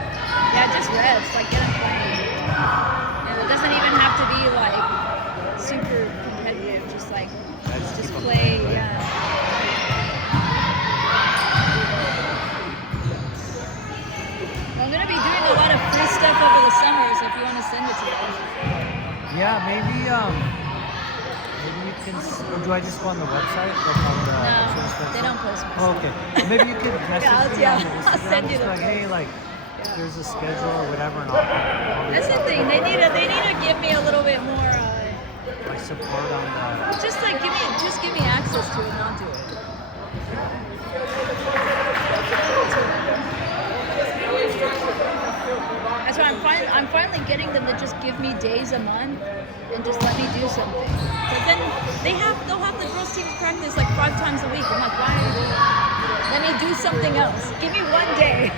Yeah, just reps, like get them playing. Yeah, it doesn't even have to be like super competitive, just like Just just keep 'em play, playing. yeah. I'm gonna be doing a lot of free stuff over the summer, so if you want to send it to me. Yeah, maybe you can, or do I just go on the website? Like on the Exodus No, they website? don't post me. Oh, okay. Maybe you could message me Yeah, on the I'll Instagram. send you just the like, hey, like, there's a schedule or whatever, and I'll That's the thing. They need to give me a little bit more. my support on the. Just give me access to it, and I'll do it. That's why I'm finally getting them to just give me days a month and just let me do something. But then they'll have the girls' teams practice like 5 times a week. I'm like, why? Let me do something else. Give me one day.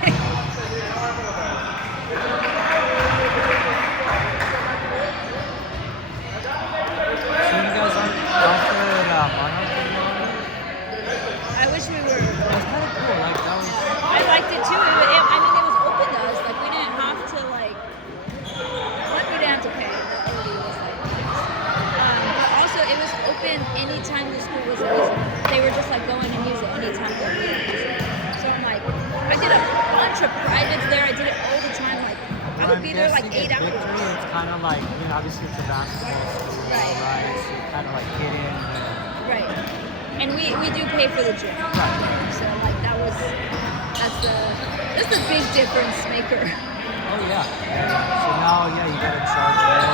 So you guys aren't out there at Monarch anymore? I wish we were. That's kind of cool. Like that was. I liked it too. I mean, it was open to us. Like we didn't have to like. One, we didn't have to pay. The OD was like. But also, it was open anytime the school was using it. They were just like going and use it anytime they wanted to use it. So I'm like, I did a bunch of privates there. I did it all the time. Like I would be there like 8 hours. Victory, it's kind of like, you know, obviously it's a basketball school, Right. right? So you kind of like get in and. Right. And we do pay for the gym. Right. So like that's the big difference maker. Oh yeah. So now, yeah, you gotta charge more.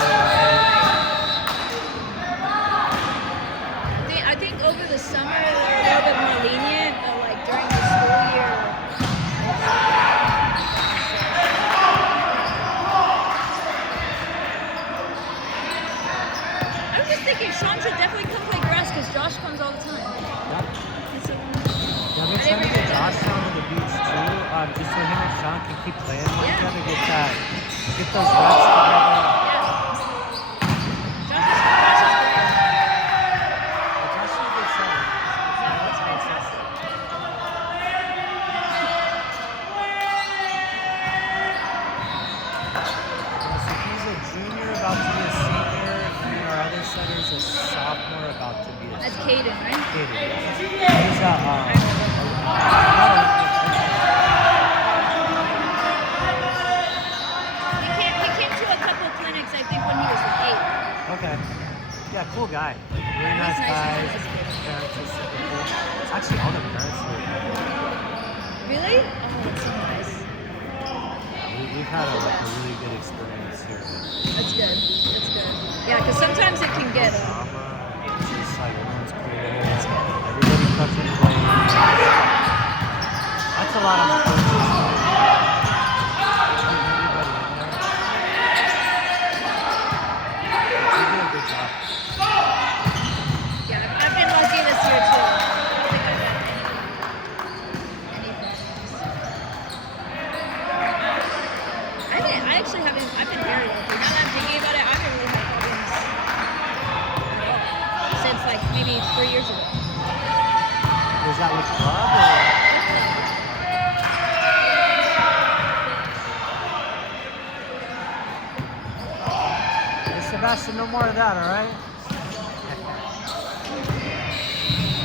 I think over the summer they're a little bit more lenient, but like during the school year. I was just thinking Sean should definitely come play comes all the time. Yeah. It's a, Yeah, I'm trying to get Josh down to the beach too, just so him and Sean can keep playing with Yeah. each other, get those reps together. Josh is great. But Josh is a good setter. It's fantastic. So he's a junior about to be a senior, and our other setter's a sophomore about to be a That's senior. Caden, right? He's He came to a couple clinics, I think, when he was like 8. okay. Yeah, cool guy. Really nice He's nice. guy. He's nice. Parents are super cool. It's actually all the parents here. Really? Oh, that's so nice. We've had a really good experience here. That's good. That's good. Yeah, because sometimes it can get. Drama. It's just like everyone's cool. Everybody comes and plays. That's a lot of coaches. Everybody in there. They do a good job. Yeah, I've been lucky this year too. I don't think I've had any problems. I actually haven't. I've been very lucky. Now that I'm thinking about it, I haven't really had problems at all since like maybe 3 years ago. Was that with club or? Hey, Sebastian, no more of that, all right?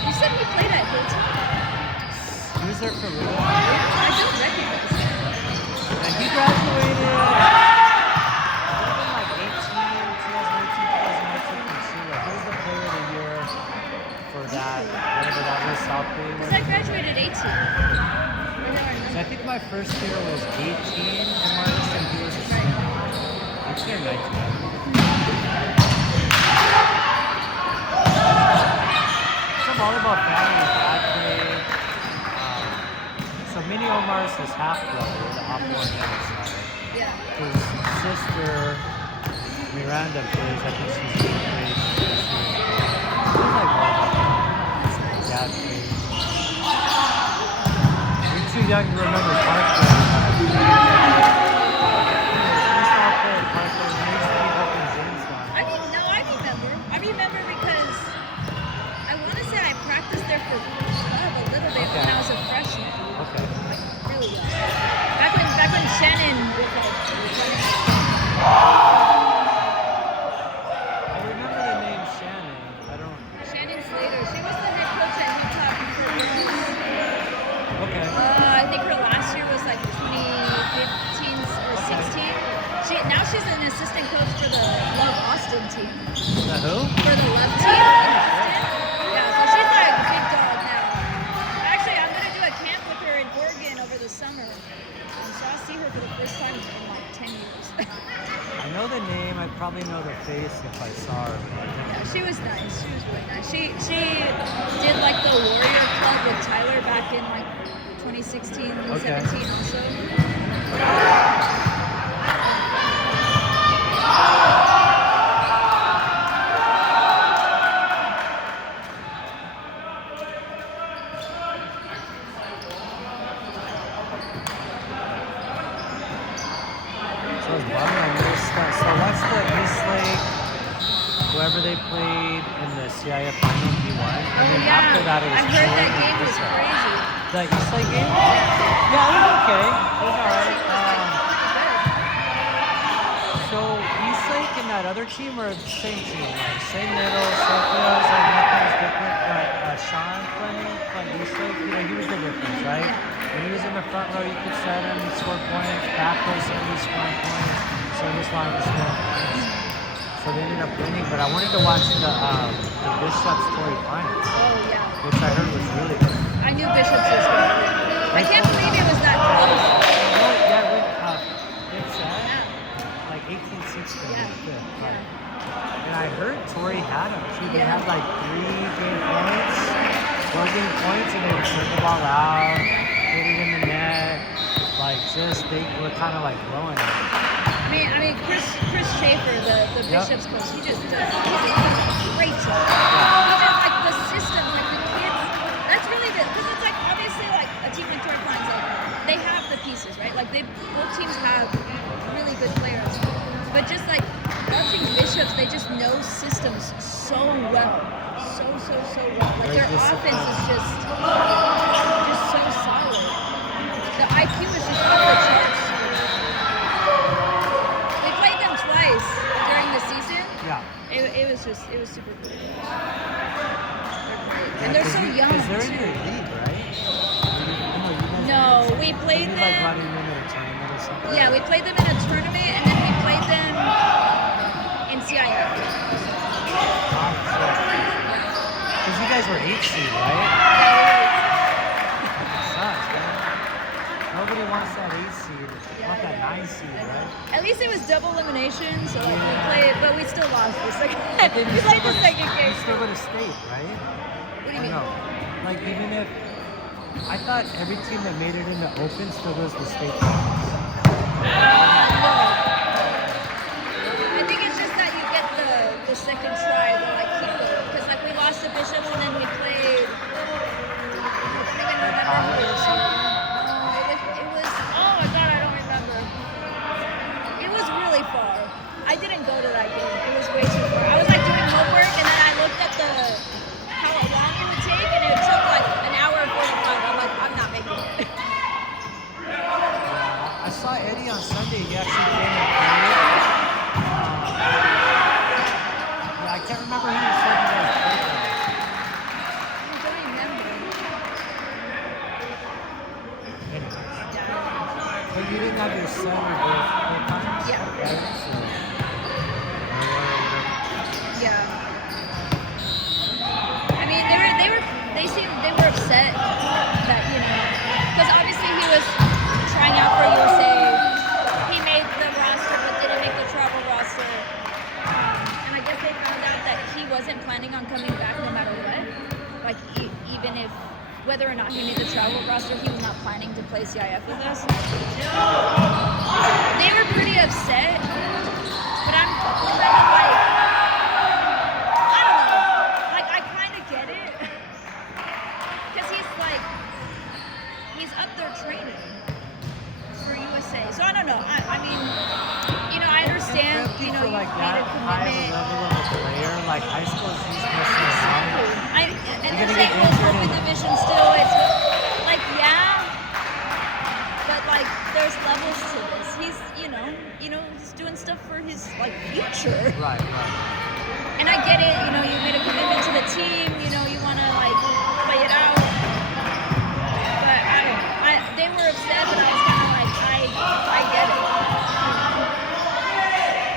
You said he played at Hilton. He was there for a little while. I don't recognize him. And he graduated like 2018, 2019 from Sheila. He was the player of the year for that, whatever that was, South Bay. Because I graduated 18. I never So remember. I think my first year was 18 in Marcus, and he was a senior. 18 or 19. Some volleyball family dad played. So Mini Omar's his half brother, the opposite on the other side. Yeah. His sister Miranda plays. I think she's in grade. She's like volleyball. That's nice. Dad plays. You're too young to remember Parkland. I remember because I want to say I practiced there for club a little bit when I was a freshman. Okay. Like really young. Back when Shannon was like. I remember the name Shannon. I don't. Shannon Slater. She was the head coach at Utah for girls. Okay. I think her last year was like 2015 or 16. Now she's an assistant coach for the Love Austin team. The who? For the Love team in Austin. Yeah, so she's like a big dog now. Actually, I'm gonna do a camp with her in Oregon over the summer. So I'll see her for the first time in like 10 years. I know the name. I probably know the face if I saw her. Yeah, she was nice. She was really nice. She did like the Warrior Club with Tyler back in like 2016, 17 also. So it's Bobby on this stuff. So what's the Eastlake? Whoever they played in the CIF final D1, and Oh then yeah, after that it was I heard that Troy game and was Bissell. crazy. The Eastlake game? Yeah, it was okay. It was alright. So Eastlake and that other team are the same team, like same middle, same feels, like nothing's different. But Sean Fleming from Eastlake, he was the difference, right? When he was in the front row, you could set him, he'd score points. Back row, somebody scoring points. Service line was scoring points. So they ended up winning. But I wanted to watch the Bishop's Tory finals, Oh yeah. which I heard was really good. I knew Bishop's was going to win. I can't believe it was that close. Well, yeah, it's Yeah. like 18-16. Yeah. Like, and I heard Tory had them too. They Yeah. had like 3 game points, 4 game points, and they would turn the ball out, hit it in the net. Like they were kind of like blowing it. I mean, Chris Schaefer, the Yep. Bishop's coach, he's a great job. Even like the system so well. So well. Like Very their offense is disciplined. just so solid. The IQ is just off the charts. We played them twice during the season. Yeah. It was super cool. They're great. Yeah, And they're 'cause so you- young. 'cause they're in too. your league, right? No, we played Maybe them. like running them in a tournament or something. Yeah, we played them in a tournament, and then we played them in CIF. Because you guys were 8 seed, right? It sucks, man. Nobody wants that 8 seed. They want that 9 seed, right? At least it was double elimination, so like we played, but we still lost the second. But then we you played still the go to- second game. You still go to state, right? What do you Or mean? no? Like even if I thought every team that made it into open still goes to state. No. I think it's just that you get the second try to like keep going, because like we lost to Bishops and then we played. I think in November or something. No, it was. Oh my god, I don't remember. It was really far. I didn't go to that game. It was way too far. I was like doing homework and then I looked at how long it would take, and it took like an hour and 45. I'm like, I'm not making it. I saw Eddie on Sunday. He actually came and played. Yeah, I can't remember who he said you guys played with. I don't remember. Anyways. But you didn't have your son or both times? Yeah. Right? So, Yeah. I mean, they were upset that, you know, because obviously he was trying out for USA. He made the roster but didn't make the travel roster. And I guess they found out that he wasn't planning on coming back no matter what. Like, even if, whether or not he made the travel roster, he was not planning to play CIF with us. They were pretty upset, but I'm kind of like, I don't know. Like, I kind of get it. Because he's up there training for USA. So I don't know. I mean, you know, I understand, Especially you know, for you like made a that high of a commitment. level of a player, like high school is just messing around. And You're this gonna ain't get most injured open and- division still. It's like, yeah, but like there's levels to this. He's, you know, he's doing stuff for his like future. Right. And I get it, you know, you made a commitment to the team, you know, you want to like play it out. But I don't know. They were upset, but I was kind of like, I get it.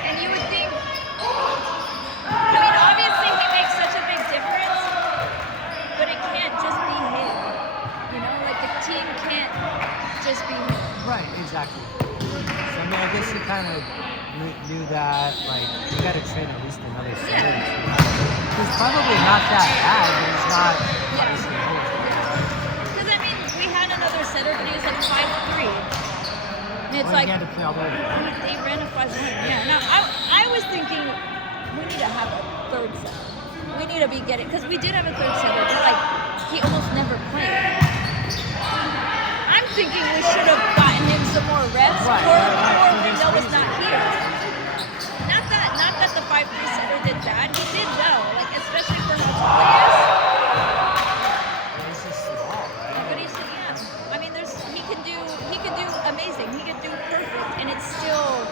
And you would think, I mean, obviously he makes such a big difference, but it can't just be him. You know, like the team can't just be him. Right, exactly. So I mean, I guess you kind of knew that, like, you got to train at least another setter. He's probably not that bad, but he's not obviously old. Because I mean, we had another setter, but he was like 5'3". And it's Well, like, he had to play all the way. they ran a 5'1". Yeah. Now I was thinking we need to have a third setter. We need to be getting, because we did have a third setter, but like he almost never played. I'm thinking we should have gotten him some more reps Right, before right. Noah's not here. Not that the 5'3" setter did bad. He did well, like especially for how tall he is. He's just small, right? But he's, yeah. I mean, he can do amazing. He can do perfect, and it still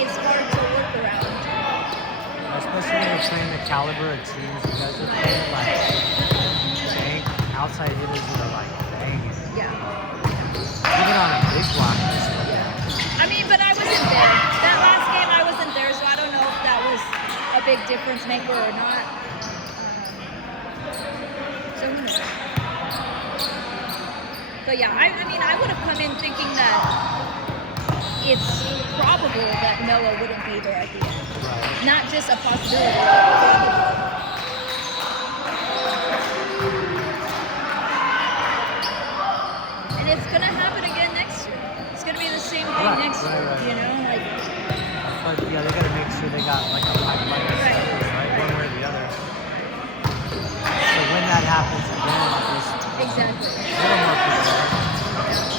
is hard to work around. Especially when you're playing the caliber of teams you guys are playing, like, dang, outside hitters that are like banging. Yeah. Even on a big block, it's like that. I mean, but I wasn't there. That last game, I wasn't there, so I don't know if that was a big difference maker or not. So who knows? But yeah, I mean, I would have come in thinking that it's probable that Noah wouldn't be there at the end. Right. Not just a possibility, but probable. And it's gonna happen again next year. It's gonna be the same thing Right, next year, right. you know? Like, But yeah, they gotta make sure they got like a pipeline of Right. setters, right? One way or the other. So when that happens again, there's exactly. a little more prepared.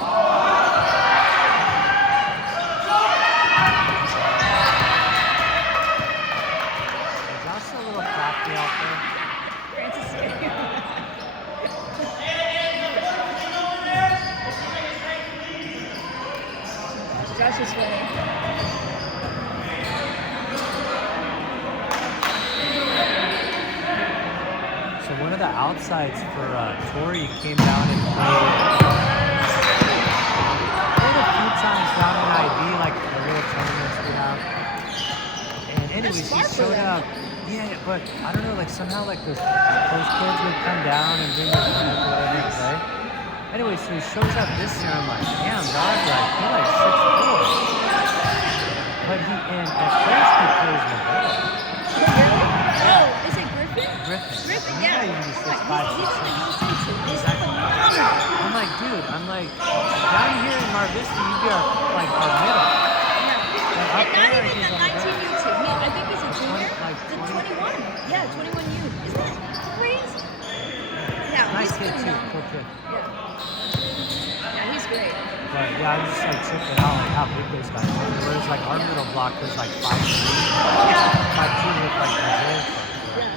Oh, Josh is funny. So one of the outsides for Tori came down and played a few times down in IB, like the real tournaments we have. And anyways, he smart for showed them. up. Yeah, but I don't know, like somehow like those kids would come down and bring their friends or whatever to play. Anyway, so he shows up this year. I'm like, damn, dog, like he like 6'4". But he at first he plays with better. Oh, is it Griffin? Griffin, yeah. you can be Oh, 6'5", he's in the USA too. He's Exactly. phenomenal. I'm like, dude, down here in Mar Vista, you'd be our middle. Yeah. up And not there, even he's the on 19 U too. I think he's a junior. like The 20. 21. Yeah, 21 U. Isn't that crazy? Yeah, Nice he's kid too, phenomenal. cool kid. Yeah, he's great. But yeah, I'm just like tripping out like how big those guys are. Whereas like our middle block was like 5'3". 5'2" looked like Brazil. Yeah.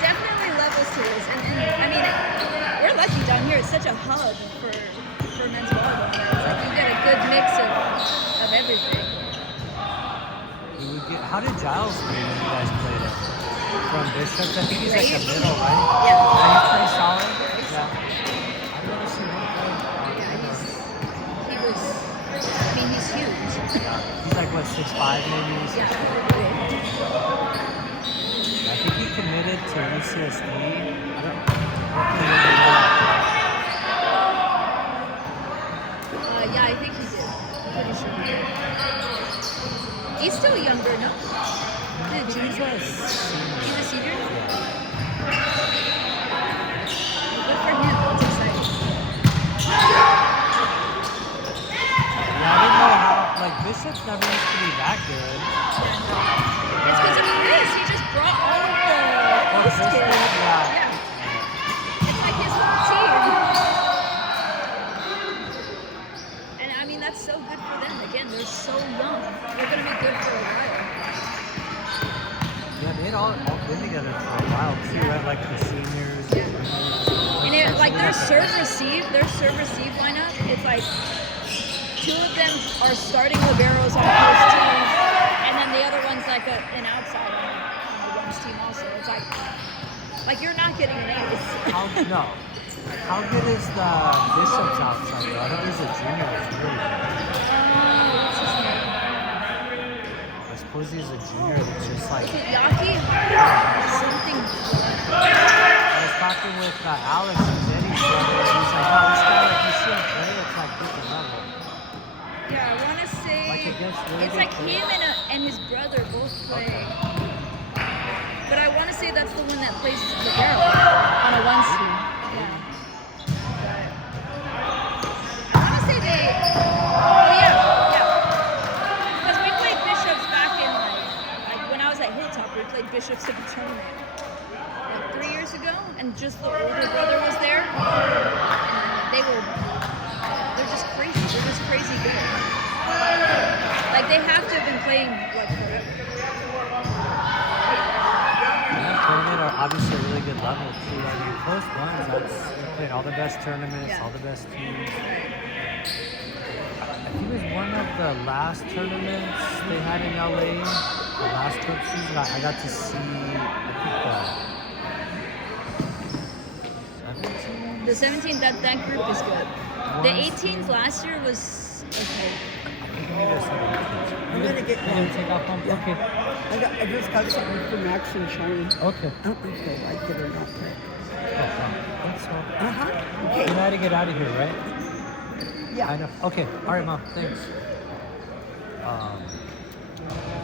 Definitely levels to this. And I mean, we're lucky down here. It's such a hub for men's volleyball. Right? It's like you get a good mix of everything. How did Giles play when you guys played it? From Bishops? I think he's like the Great. middle, right? Yeah. He's pretty solid. Very Yeah. I've never seen him play. He was. I mean, he's huge. He's like what, 6'5" maybe? Yeah. I think he committed to UCSD. I don't Yeah, I think he did. I'm pretty sure he did. He's still younger, no? He's a junior. He's a senior? Good for him. That's exciting. Yeah, I didn't know how, like, Bishop's never used to be that good. It's because of Chris. He just brought all of the Chris kids. did? Yeah. It's like his whole team. And I mean, that's so good for them. Again, they're so young. They're going to be good for a while. Yeah, they had all been together for a while, too, right? Like the seniors. Yeah. And it, like their serve receive lineup, it's like two of them are starting liberos on post team, and then the other one's like an outside on the one's team also. It's like you're not getting an ace. No. How good is the Bishop's outside, though? I think he's a junior. It's really good. What's his name? I suppose he's a junior that's just like... Is it Yaki? Something. I was talking with Alex and Eddie's brother, and he's like, oh, this guy, like, you see him play, it's like different level. Yeah, I want to say Like against really it's good like players. him and his brother both play. But I want to say that's the one that plays libero on a one team. Yeah. I want to say they. Oh yeah. Because we played Bishops back in like when I was at Hilltop. We played Bishops at the tournament like 3 years ago, and just the older brother was there. And they're just crazy. They're just crazy good. Like they have to have been playing like forever. Yeah, tournament are obviously a really good level, too. I mean, close ones, they played all the best tournaments, Yeah. all the best teams. I think it was one of the last tournaments they had in LA, the last Cup season. I got to see, I think The 17th, that group is good. The 18th last year was okay. I'm gonna get You gonna take off home? Yeah. Okay. I just got something for Max and Shiny. Okay. I don't know if they like it or not. Thanks, Mom. Uh-huh. You Okay. had to get out of here, right? Yeah. I know. Okay. All right, Mom. Thanks.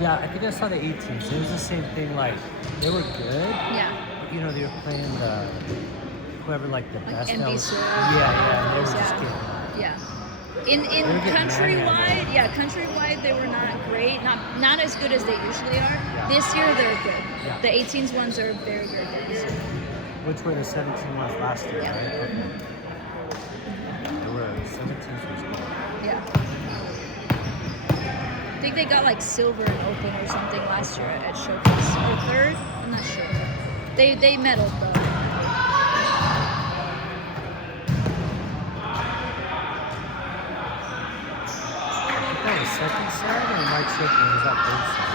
Yeah, I think I saw the 18s. It was the same thing. Like, they were good. Yeah. But, you know, they were playing whoever, like, the best. that NB was, Soul. yeah. They were just Yeah. getting... Yeah. In They were getting countrywide, countrywide they were not great, not as good as they usually are. Yeah. This year they're good. Yeah. The 18s ones are very good this year. Which were the 17 ones last year, Yeah. right? Okay. They were 17s was good. Yeah. I think they got like silver and open or something last year at Showcase. Or third? I'm not sure. They medaled though. second set, or Mike Shiffman was that third set?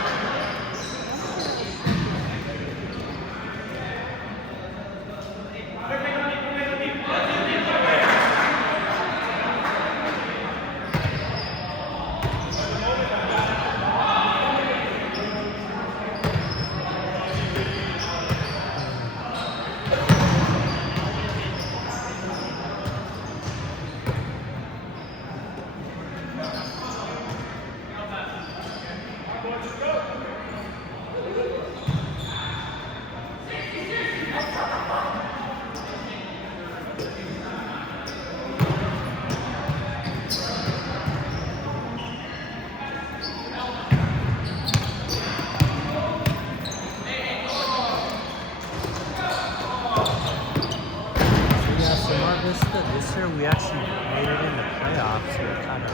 This year we actually made it in the playoffs. We kind of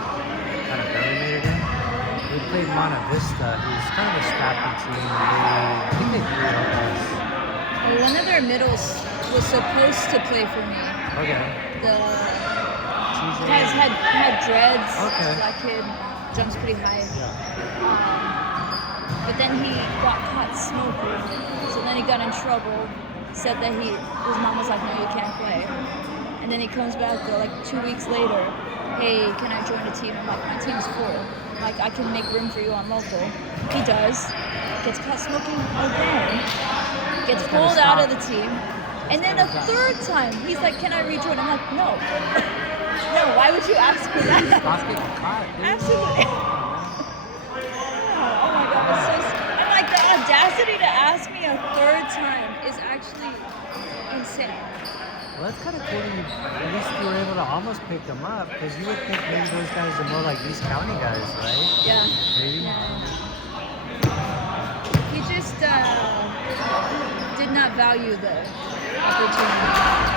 barely made it in. We played Monta Vista, who's kind of a scrappy team. I think they beat us. Well, one of their middles was supposed to play for me. Okay. The TJ. guys had dreads. Okay. That kid jumps pretty high. Yeah. But then he got caught smoking. So then he got in trouble. Said that his mom was like, no, you can't play. And then he comes back like 2 weeks later. Hey, can I join a team? I'm like, my team's full. Like, I can make room for you on local. He does. Gets caught smoking again. Gets pulled out of the team. And then a third time, he's like, can I rejoin? I'm like, no. No, why would you ask me that? Stop getting caught, dude. Absolutely. Oh my god, it's so I'm like, the audacity to ask me a third time is actually insane. Well, that's kind of cool that at least you were able to almost pick them up, because you would think maybe those guys are more like East County guys, right? Yeah. Maybe. He just did not value the opportunity.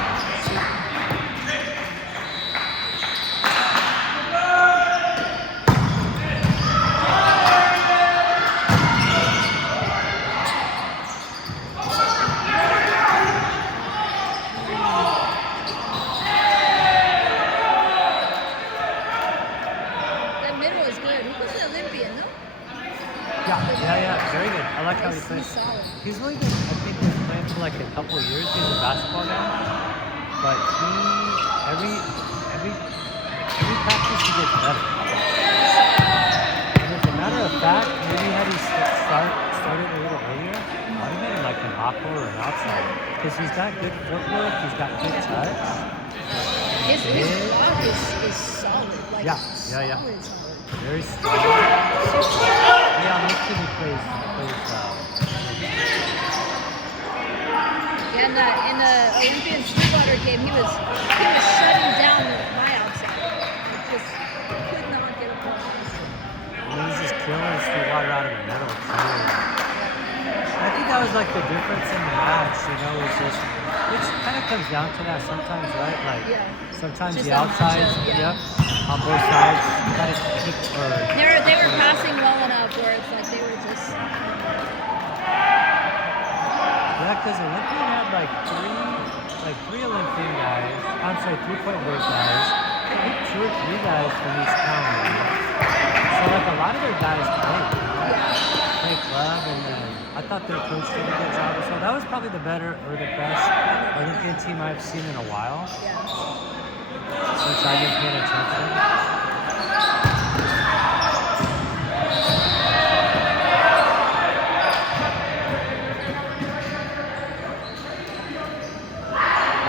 Yeah, very good. I like how he plays. He's solid. He's really been, I think, been playing for like a couple of years. He's a basketball guy, but every practice he gets better. And as a matter of fact, maybe had he started a little earlier, I would have made him like an hopper or an outside, because he's got good footwork, he's got good touch. His block is solid. Like, Yeah. solid. Very strong. Yeah, Michigan he plays. Yeah, in the Olympian Sweetwater game, he was shutting down my outside. Just could not get a ball. And he's just killing Sweetwater out of the middle too. I think that was like the difference in the match, was just, which kind of comes down to that sometimes, right? Like sometimes Just the outsides, on both sides, kind of kick or. They were passing well enough where it's like they were just. Yeah, because Olympian had like three Olympian guys. I'm sorry, 3-point break guys. I think 2 or 3 guys from East County. So like a lot of their guys play club, and then I thought their coach did a good job as well. That was probably the best Olympian team I've seen in a while. Yeah. Since I've been paying attention.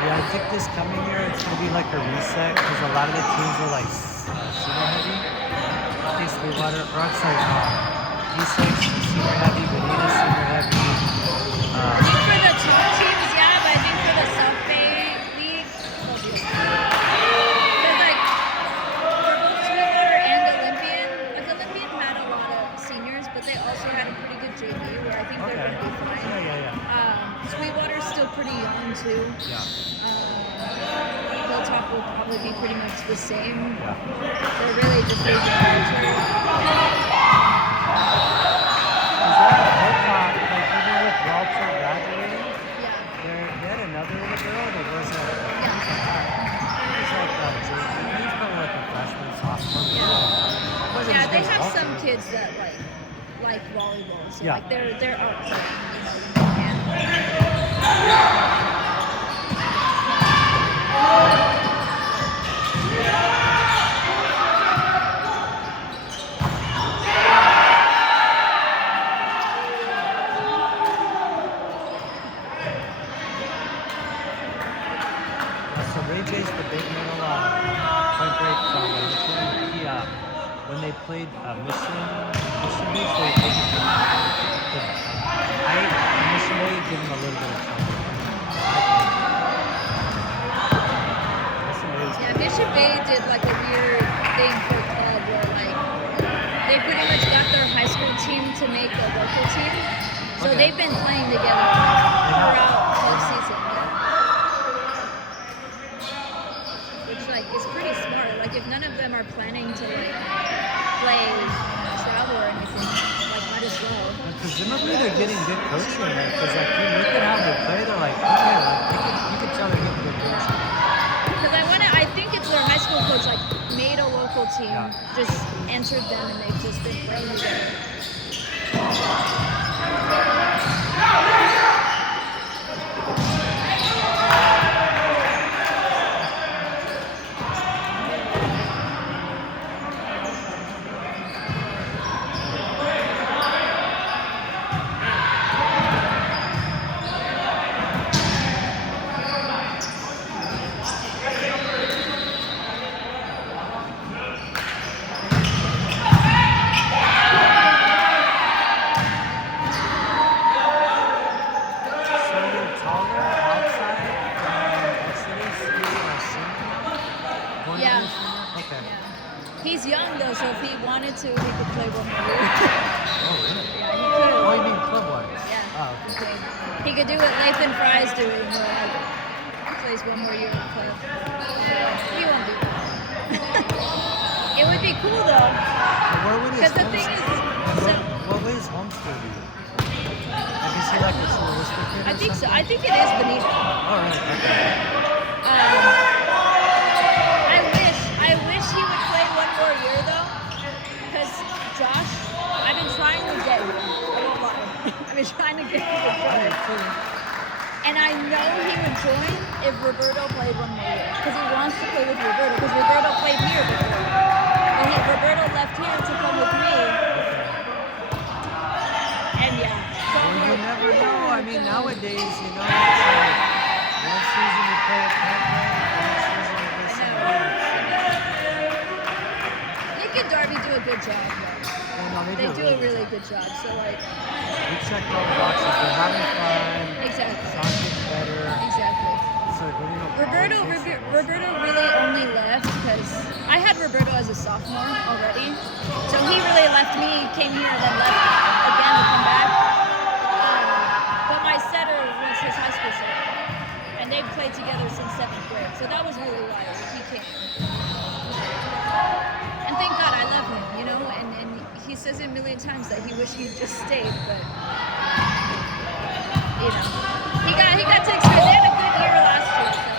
Yeah, I think this coming year it's going to be like a reset, because a lot of the teams are like super heavy. I think Sweetwater, or I'm sorry, D6 super heavy, Bonita super heavy. I think for the top teams, but I think for the South Bay League, they'll be okay. Because like for both Sweetwater and Olympian, like Olympian had a lot of seniors, but they also had a pretty good JV where I think they're going to be fine. Sweetwater's still pretty young too. Yeah. Hilltop will probably be pretty much the same. Yeah. They're really just losing culture. Is that Hilltop, like even with Walter graduating, Yeah. they had another little girl that wasn't. Yeah. It was like JV. He's probably like a freshman, sophomore. Yeah, they have some kids that like volleyball. So Yeah. like they're out playing, you know, when they can. So Ray J's the big middle Point Break from when they played Mission Beach, they played Mission Bay gave him a little bit of trouble. Mission Bay was Yeah, Mission Bay did like a weird thing for club where like they pretty much got their high school team to make a local team. So Okay. they've been playing together throughout club season. Yeah. Which like is pretty smart. Like if none of them are planning to like play travel or anything, like might as well. And presumably they're getting good coaching there because like you look at how they play, they're like, okay, like you can tell they're getting good coaching. Because I think it's their high school coach like made a local team, Yeah. just entered them, and they've just been playing together. So you're taller outside cities, you're a senior? Going to be a Yeah. senior? Okay. Yeah. He's young though, so if he wanted to, he could play one more year. Oh, really? Yeah, he could. Oh, you mean club-wise? Yeah. Oh, okay. He could do what Lathan Fry's doing, where like he plays one more year in club. He won't do that. It would be cool though, But where would his because the thing is, so, what way is homeschool be? Like, is he like a scholastic kid I or think so. something? I think it is Benito. All right, okay. I wish he would play one more year though, because Josh, I've been trying to get him. I won't lie. I've been trying to get him to join. And I know he would join if Roberto played one more year. Because he wants to play with Roberto. Because Roberto played here before. And Roberto left here to come with me. And yeah. So I'm Well, you like, never know. oh I my mean, God. nowadays, you know, it's like one season you play at Point Break, the next season you play I somewhere else. Nick and Darby do a good job, though. Yeah, no, They do a really good good job. So, like, job. We checked all the boxes. They're having fun. exactly. Sean gets better. Exactly. So, you know, Roberto really only left because I had Roberto as a sophomore already. So he really left me, came here, then left again to come back. But my setter was his high school setter. And they've played together since 7th grade. So that was really why he came. And thank God I love him, you know, and he says it a million times that he wished he'd just stayed, but you know. He got to experience. They had a good year last year, so.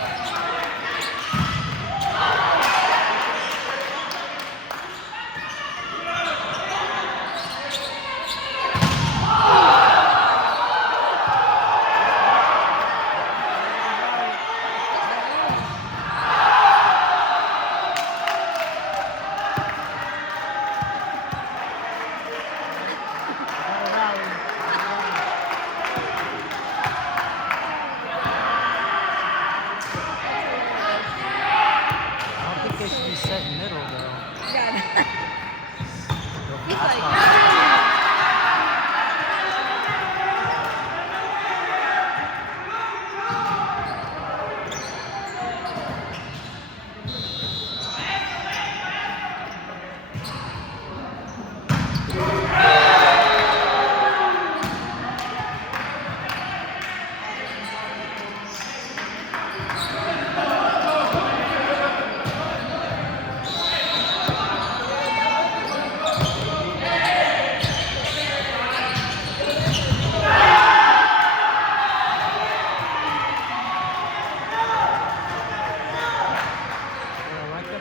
I don't think they should be set in middle, though. Yeah. Go He's pass like, by.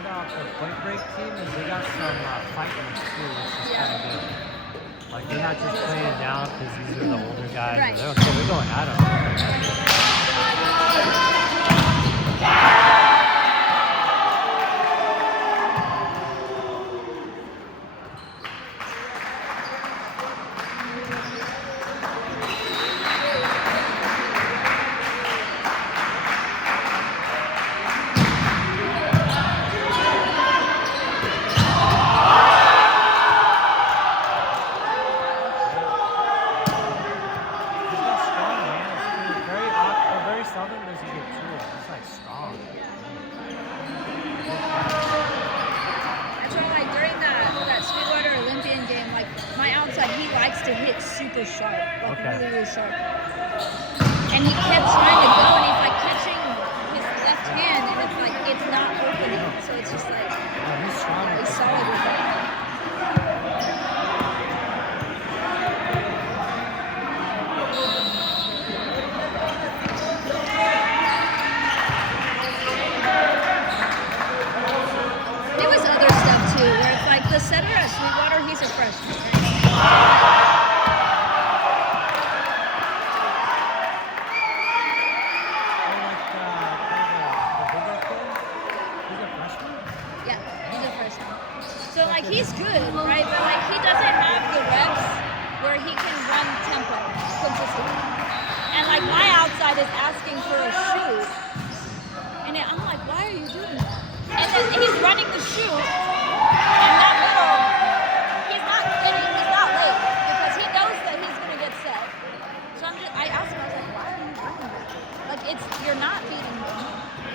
about the Point Break team is they got some fighting too, which is kind of good. Like they're not just playing down because these are the older guys. Right. They're okay. They're going at them. He's got strong hands too. Very seldom does he get two. He's like strong. That's why, like, during that Sweetwater Olympian game, like, my outside, he likes to hit super sharp, like, Okay. really, really sharp. And he kept trying to go, and he's, like, catching his left hand, and it's, like, it's not opening. So it's just, like, Yeah, he's strong. he's solid with that. There was other stuff, too, where it's, like, the setter at Sweetwater, he's a freshman, right? Yeah, he's a freshman. So like he's good, right? But like he doesn't have the reps where he can run tempo consistently. And like my outside is asking for a shoot, and I'm like, why are you doing that? And then he's running the shoot, and that little, he's not late because he knows that he's gonna get set. So I asked him, I was like, why are you doing that? Like you're not beating him.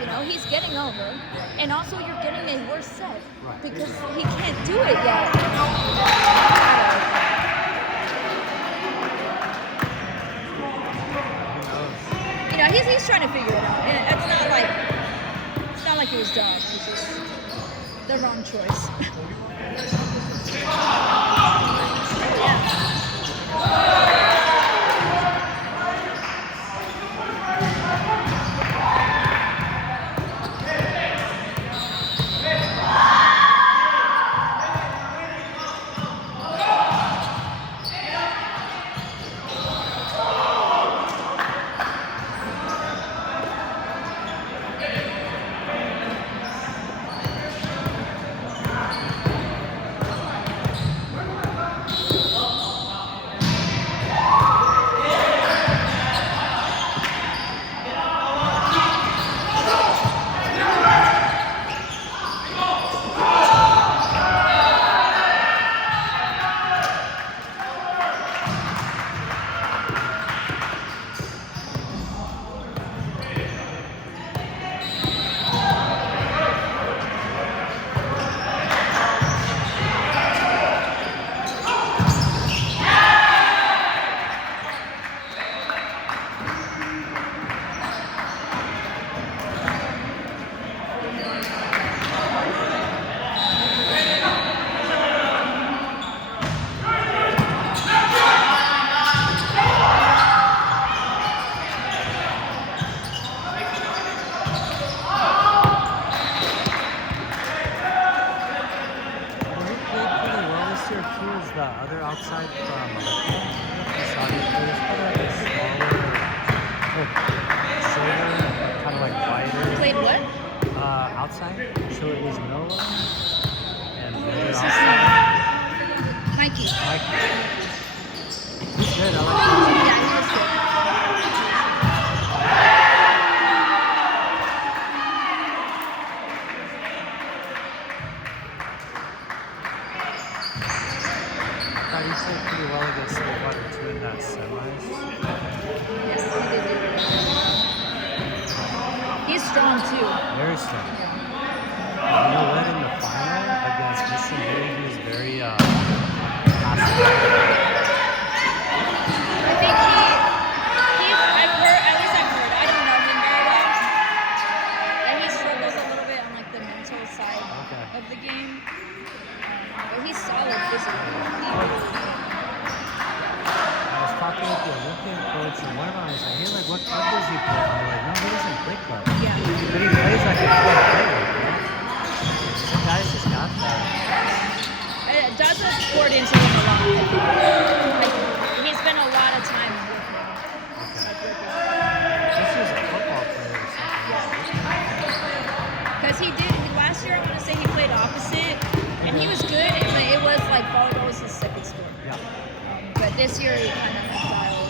You know, he's getting over, and also you're getting a worse set because he can't do it yet. You know, he's trying to figure it out, and it's not like it was dumb. It's just the wrong choice. The other outside from Saudi players, kind of like smaller, shorter, kind of like wider. Played what? Outside. So it was Noah and the other outside. Mikey. Mike. He's good. I like him. Yeah, he was good. He played pretty well against Sweetwater too in that semis. Yes, he did. He's strong too. Very strong. You know what? In the final against Mission Mary, he was very passive. I think I've heard, at least I've heard, I don't know him very well, that he struggles a little bit on like the mental side of the game. But he's solid physically. I was talking with the Olympian coach, and one of them was like, "Hey, like, what club does he play?" I'm like, "No, he doesn't play club. Yeah. But he plays like a club player, you know?" It does have poured into him a lot. Like, he's spent a lot of time with him. This is a football player or something. Because he did, last year I want to say he played opposite, and he was good, but it was like volleyball was his second sport. Yeah. But this year he kind of dialed.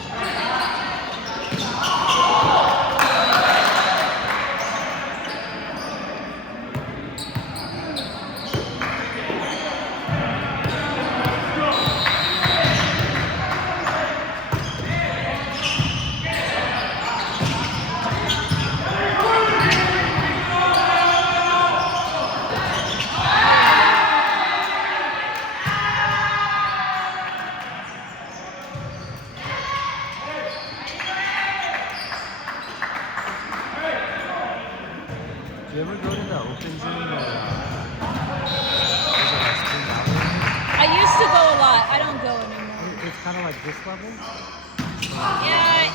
Do you ever go to the open gym or is it like Spring Valley? I used to go a lot. I don't go anymore. It's kind of like this level. Yeah,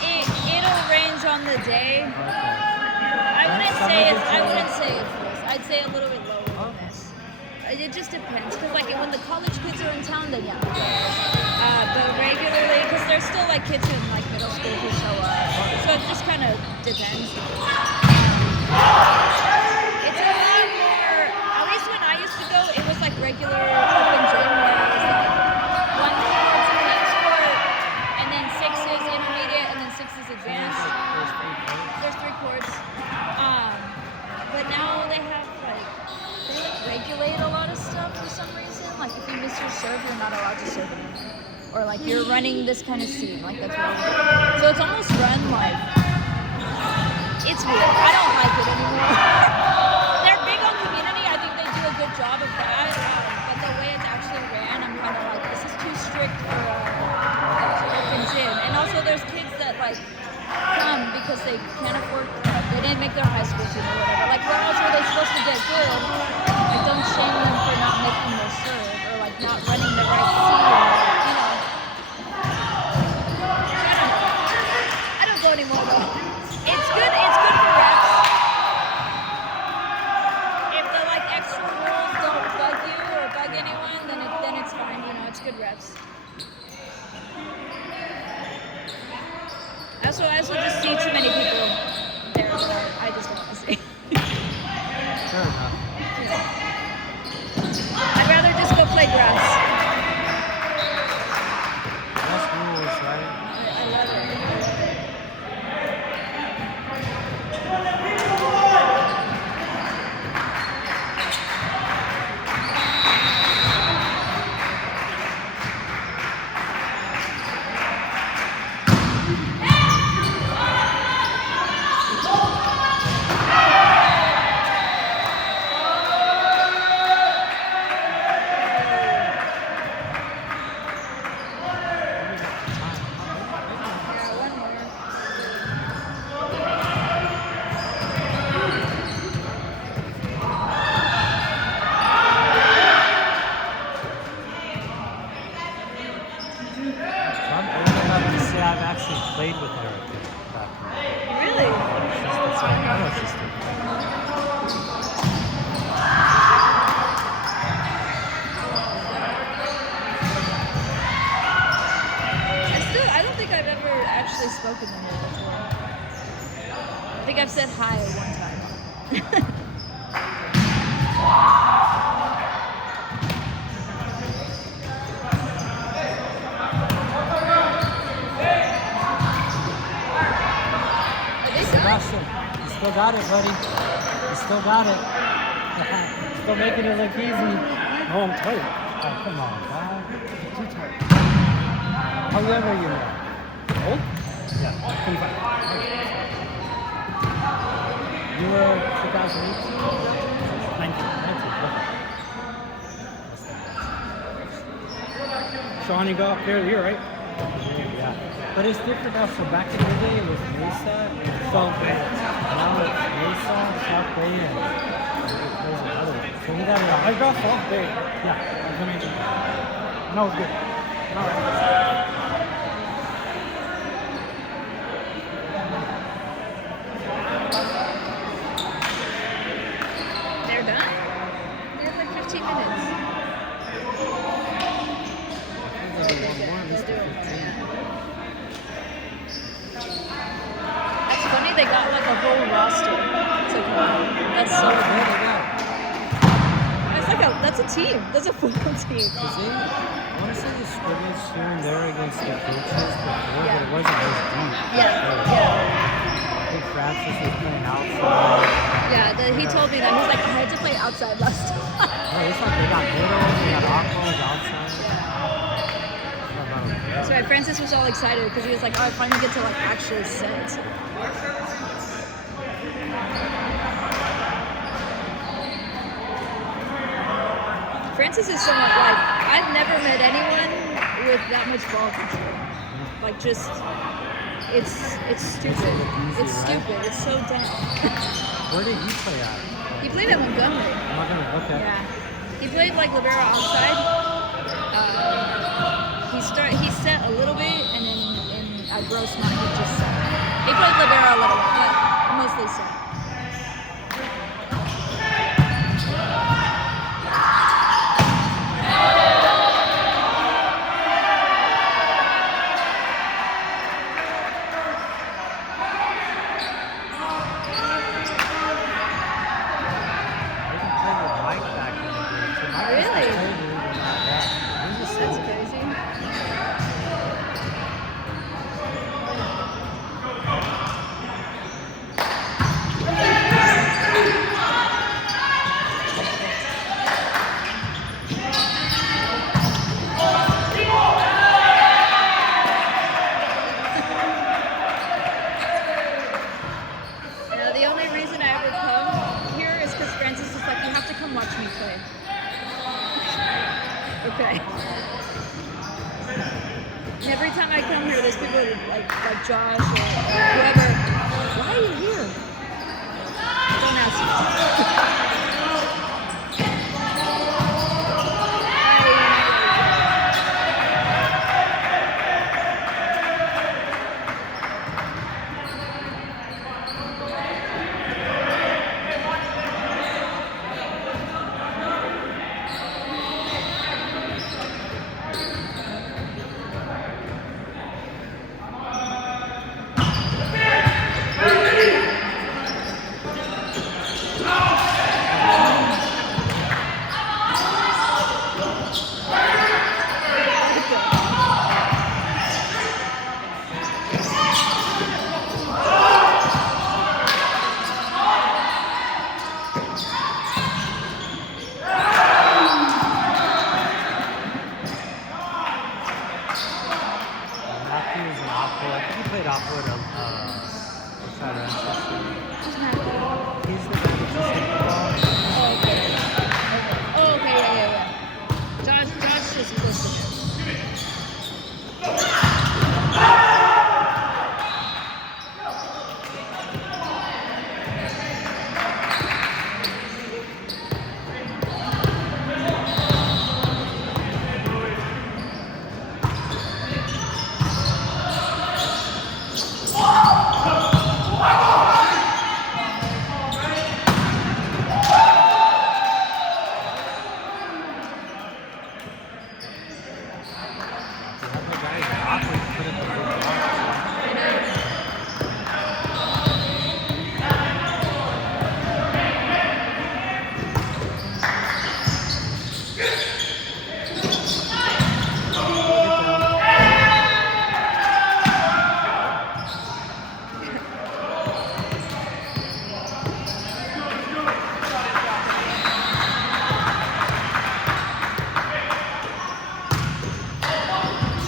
it'll range on the day. Okay. I wouldn't Some say of it's. it's I lower. wouldn't say it's this. I'd say a little bit lower Oh. than this. It just depends, cause like when the college kids are in town, then yeah. But regularly, cause there's still like kids in like middle school who show up, so it just kind of depends. It's a lot more. At least when I used to go, it was like regular open gym where it was like 1 court's a team sport, and then 6 is intermediate, and then 6 is advanced. There's 3 courts. But now they have like regulate a lot of stuff for some reason. Like if you miss your serve, you're not allowed to serve anymore. Or like you're running this kind of scene, like that's what it is. So it's almost run like it's weird. I don't like it anymore. They're big on community. I think they do a good job of that. But the way it's actually ran, I'm kind of like, this is too strict for open gym. And also there's kids that like come because they can't afford they didn't make their high school team or whatever. Like where else were they supposed to get good? Like don't shame them for not making their serve or like not running the right seam, you know. I don't go anymore though. It's good for reps. If the like extra rules don't bug you or bug anyone, then it's fine, you know, it's good reps. I also just see too many people there that I just don't want to see. Fair enough. I'd rather just go play grass. Less rules, right? I love it. I love it. Yeah, one more. So I'm old enough to say I've actually played with Erica back then. Really? She's the same. I know sister. I don't think I've ever actually spoken to her before. I think I've said hi one time. Are they done? Sebastian, you still got it, buddy. You still got it. Still making it look easy. Oh, I'm tired. Oh, come on, God. Too tired. How young are you now? Old? Yeah. 25. You were 2018? 19. 19. Sean, you got up there, you're right. Yeah. But it's different now. So back in the day, it was Mesa and South Bay. Now it's Mesa, South Bay, and there's another one. So we got it all. I got South Bay. Yeah. I mean, no, it's good. All right. They're done? They have like 15 minutes. That's so They funny. got It's like that's a team. That's a football team. because they, I want to say they scrimmaged here and there against the coaches before, Yeah. but it wasn't as deep. Yeah, So, yeah. I think Francis was playing outside. Yeah, he told me that. He's like, I had to play outside last time. No, it's like they got middle, they got aquas outside. That's right. Francis was all excited because he was like, oh, I finally get to like actually set. Francis is someone like I've never met anyone with that much ball control. Like just, it's stupid. It's stupid. It's so dumb. Where did he play at? He played at Montgomery. I'm not gonna look at. Yeah, he played like libero outside. He set a little bit, and then at Grossmont he just set. He played libero a little bit, but mostly set. They can play with Mike back in the game. So Mike used to Really? play really good at that. He's just That's so crazy. Now, the only reason I ever come here is because Francis is like, you have to come watch me play. Okay. And every time I come here, there's people like Josh or whoever. Why are you here? Don't ask me. Matthew was an aqua. I think he played aqua at outside Manchester. Who's Matthew? He's the guy that just hit the ball. Oh, okay. Oh, okay, yeah. Josh is close to him. The other guy is aqua. He put it the ball. I know.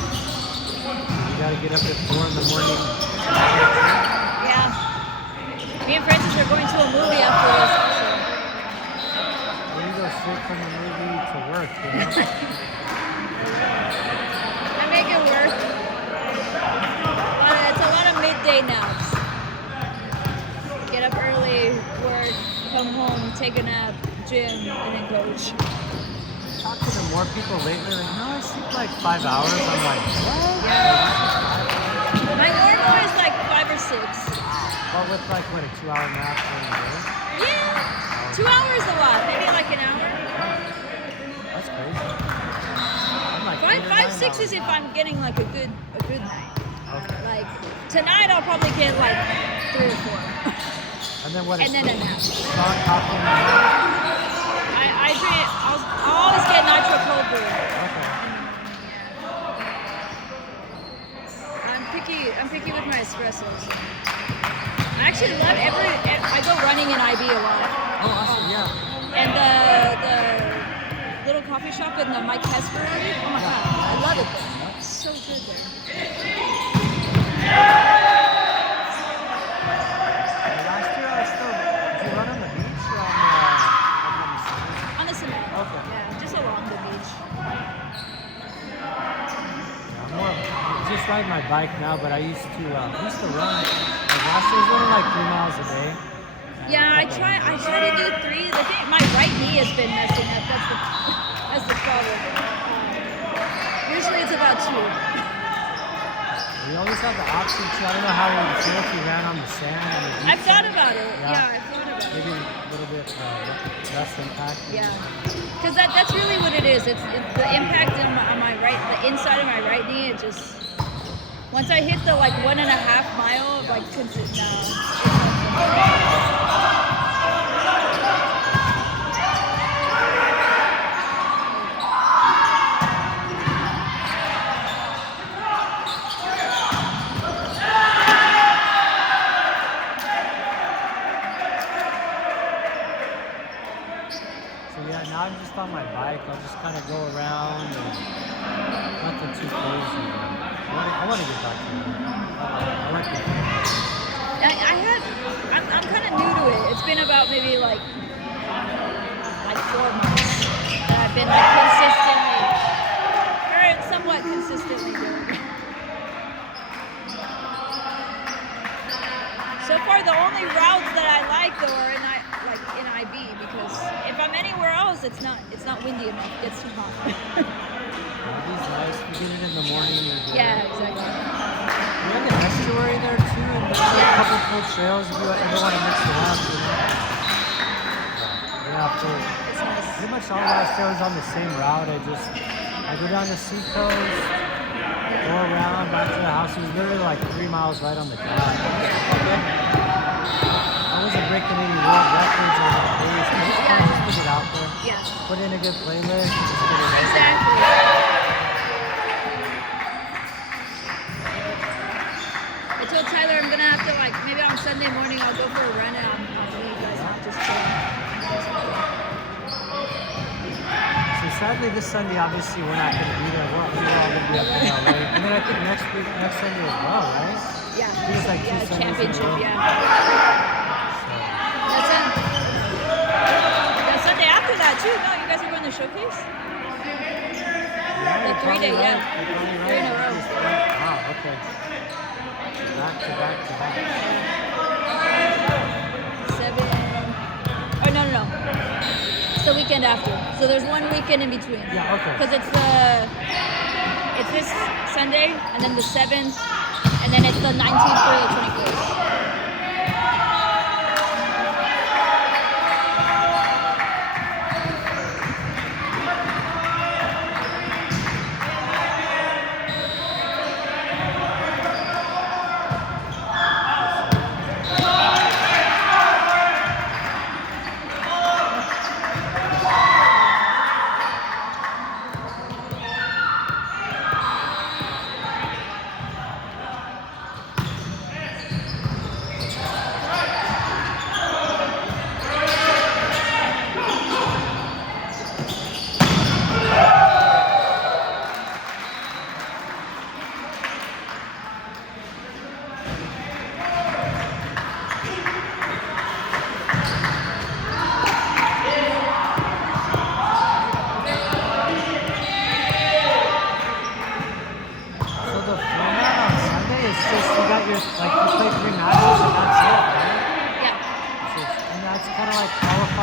You gotta get up at 4 in the morning. Yeah. Me and Francis are going to a movie after this. Or you go straight from the movie to work, you know? I make it work. But it's a lot of midday naps. Get up early, work, come home, take a nap, gym, and then coach. Talking to more people lately, like, no, I sleep like 5 hours. I'm like, what? My normal is like 5 or 6. Well, with like, what, a 2-hour nap during the day? Yeah. 2 hours a lot, maybe like an hour. That's crazy. I'm like, 5, 8 or 5, 9 6 is hours. if I'm getting like a good night. Okay. Like tonight I'll probably get like 3 or 4. And then what? and then a nap. Strong coffee and a nap? I drink. I'll always get nitro cold brew. Okay. I'm picky with my espressos. I actually love I go running in IB a lot. Oh, awesome. Yeah. And the little coffee shop in the Mike Hess Brewery. Oh my god, I love it there. It's so good there. Last year I was still. Did you run on the beach or on the sand? On the cement. Okay. Yeah, just along the beach. I just ride my bike now, but I used to run. Like last year I was running like 3 miles a day. Yeah, I try to do 3. The thing, my right knee has been messing up. That's the problem. Usually it's about 2. We always have the option too. I don't know how it would feel if you ran on the sand. On the beach. I've thought about it. Yeah. Yeah, I've thought about it. Maybe a little bit less impact. Yeah, because that's really what it is. It's the impact on my right, the inside of my right knee. It just once I hit the like 1.5 mile, like So yeah, now I'm just on my bike. I'll just kind of go around and nothing too crazy. I want to get back to it. I like it. I'm kind of new to it. It's been about maybe like 4 months that I've been like consistently, or somewhat consistently doing it. So far, the only routes that I like though are in IB, because if I'm anywhere else, it's not windy enough. It gets too hot. It's nice. You get it in the morning. You're good. Yeah, exactly. We have an estuary there too, and there's like a couple cool trails if you ever want to mix it up. You know? Yeah, cool. It's nice. Pretty much all the trails on the same route. I go down the seacoast, go around back to the house. It was literally like 3 miles right on the dot. I wasn't breaking any world records or days. I just kind of just put it out there. Yeah. Put in a good playlist. Just get it out there. Exactly. I told Tyler I'm gonna have to maybe on Sunday morning I'll go for a run and I'll meet you guys and I'll just chill. So sadly this Sunday obviously we're not going to be there. We're all going to be up in LA. And then I think next Sunday as well, right? Yeah. It's like 2 Sundays in a championship, row. yeah. So, That's Sunday after that too. No, you guys are going to showcase? yeah, Like 3 days, right. yeah. You're probably 3 in a row. Wow, okay. Back to back to back. 7. Oh no. It's the weekend after. So there's one weekend in between. Yeah, okay. Because it's this Sunday and then the 7th and then it's the 19th through the 21st.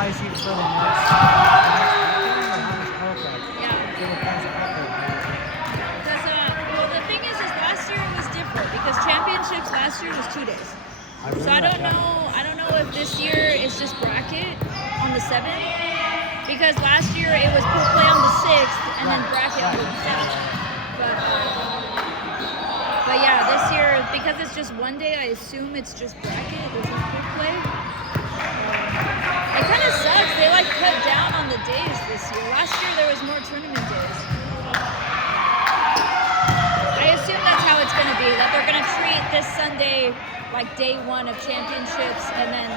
qualifies you for the next weekend, or how does it work out? Yeah. It depends on Because, well, the thing is last year it was different because championships last year was 2 days. So I don't know if this year is just bracket on the 7th because last year it was pool play on the 6th and then bracket on the 7th. But yeah, this year because it's just one day, I assume it's just bracket. There's no quick play. It kind of sucks. They like cut down on the days this year. Last year there was more tournament days. I assume that's how it's going to be. That they're going to treat this Sunday like day one of championships, and then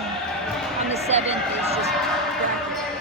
on the 7th it's just bracket.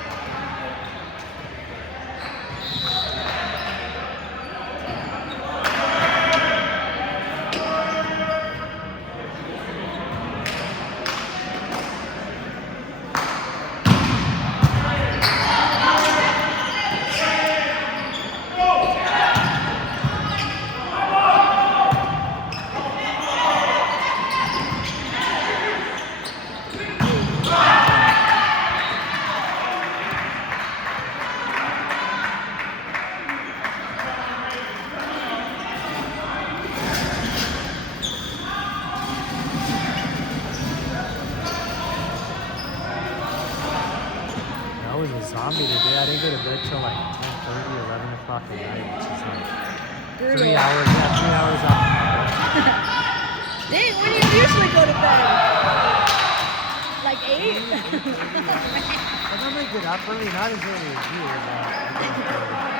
I was a zombie today. I didn't go to bed till like 10:30, 11 o'clock at night, which is like Brutal. 3 hours. Yeah, 3 hours off my bed. Dang, when do you usually go to bed? Like 8? I normally get up early, not as early as you, but I get up early.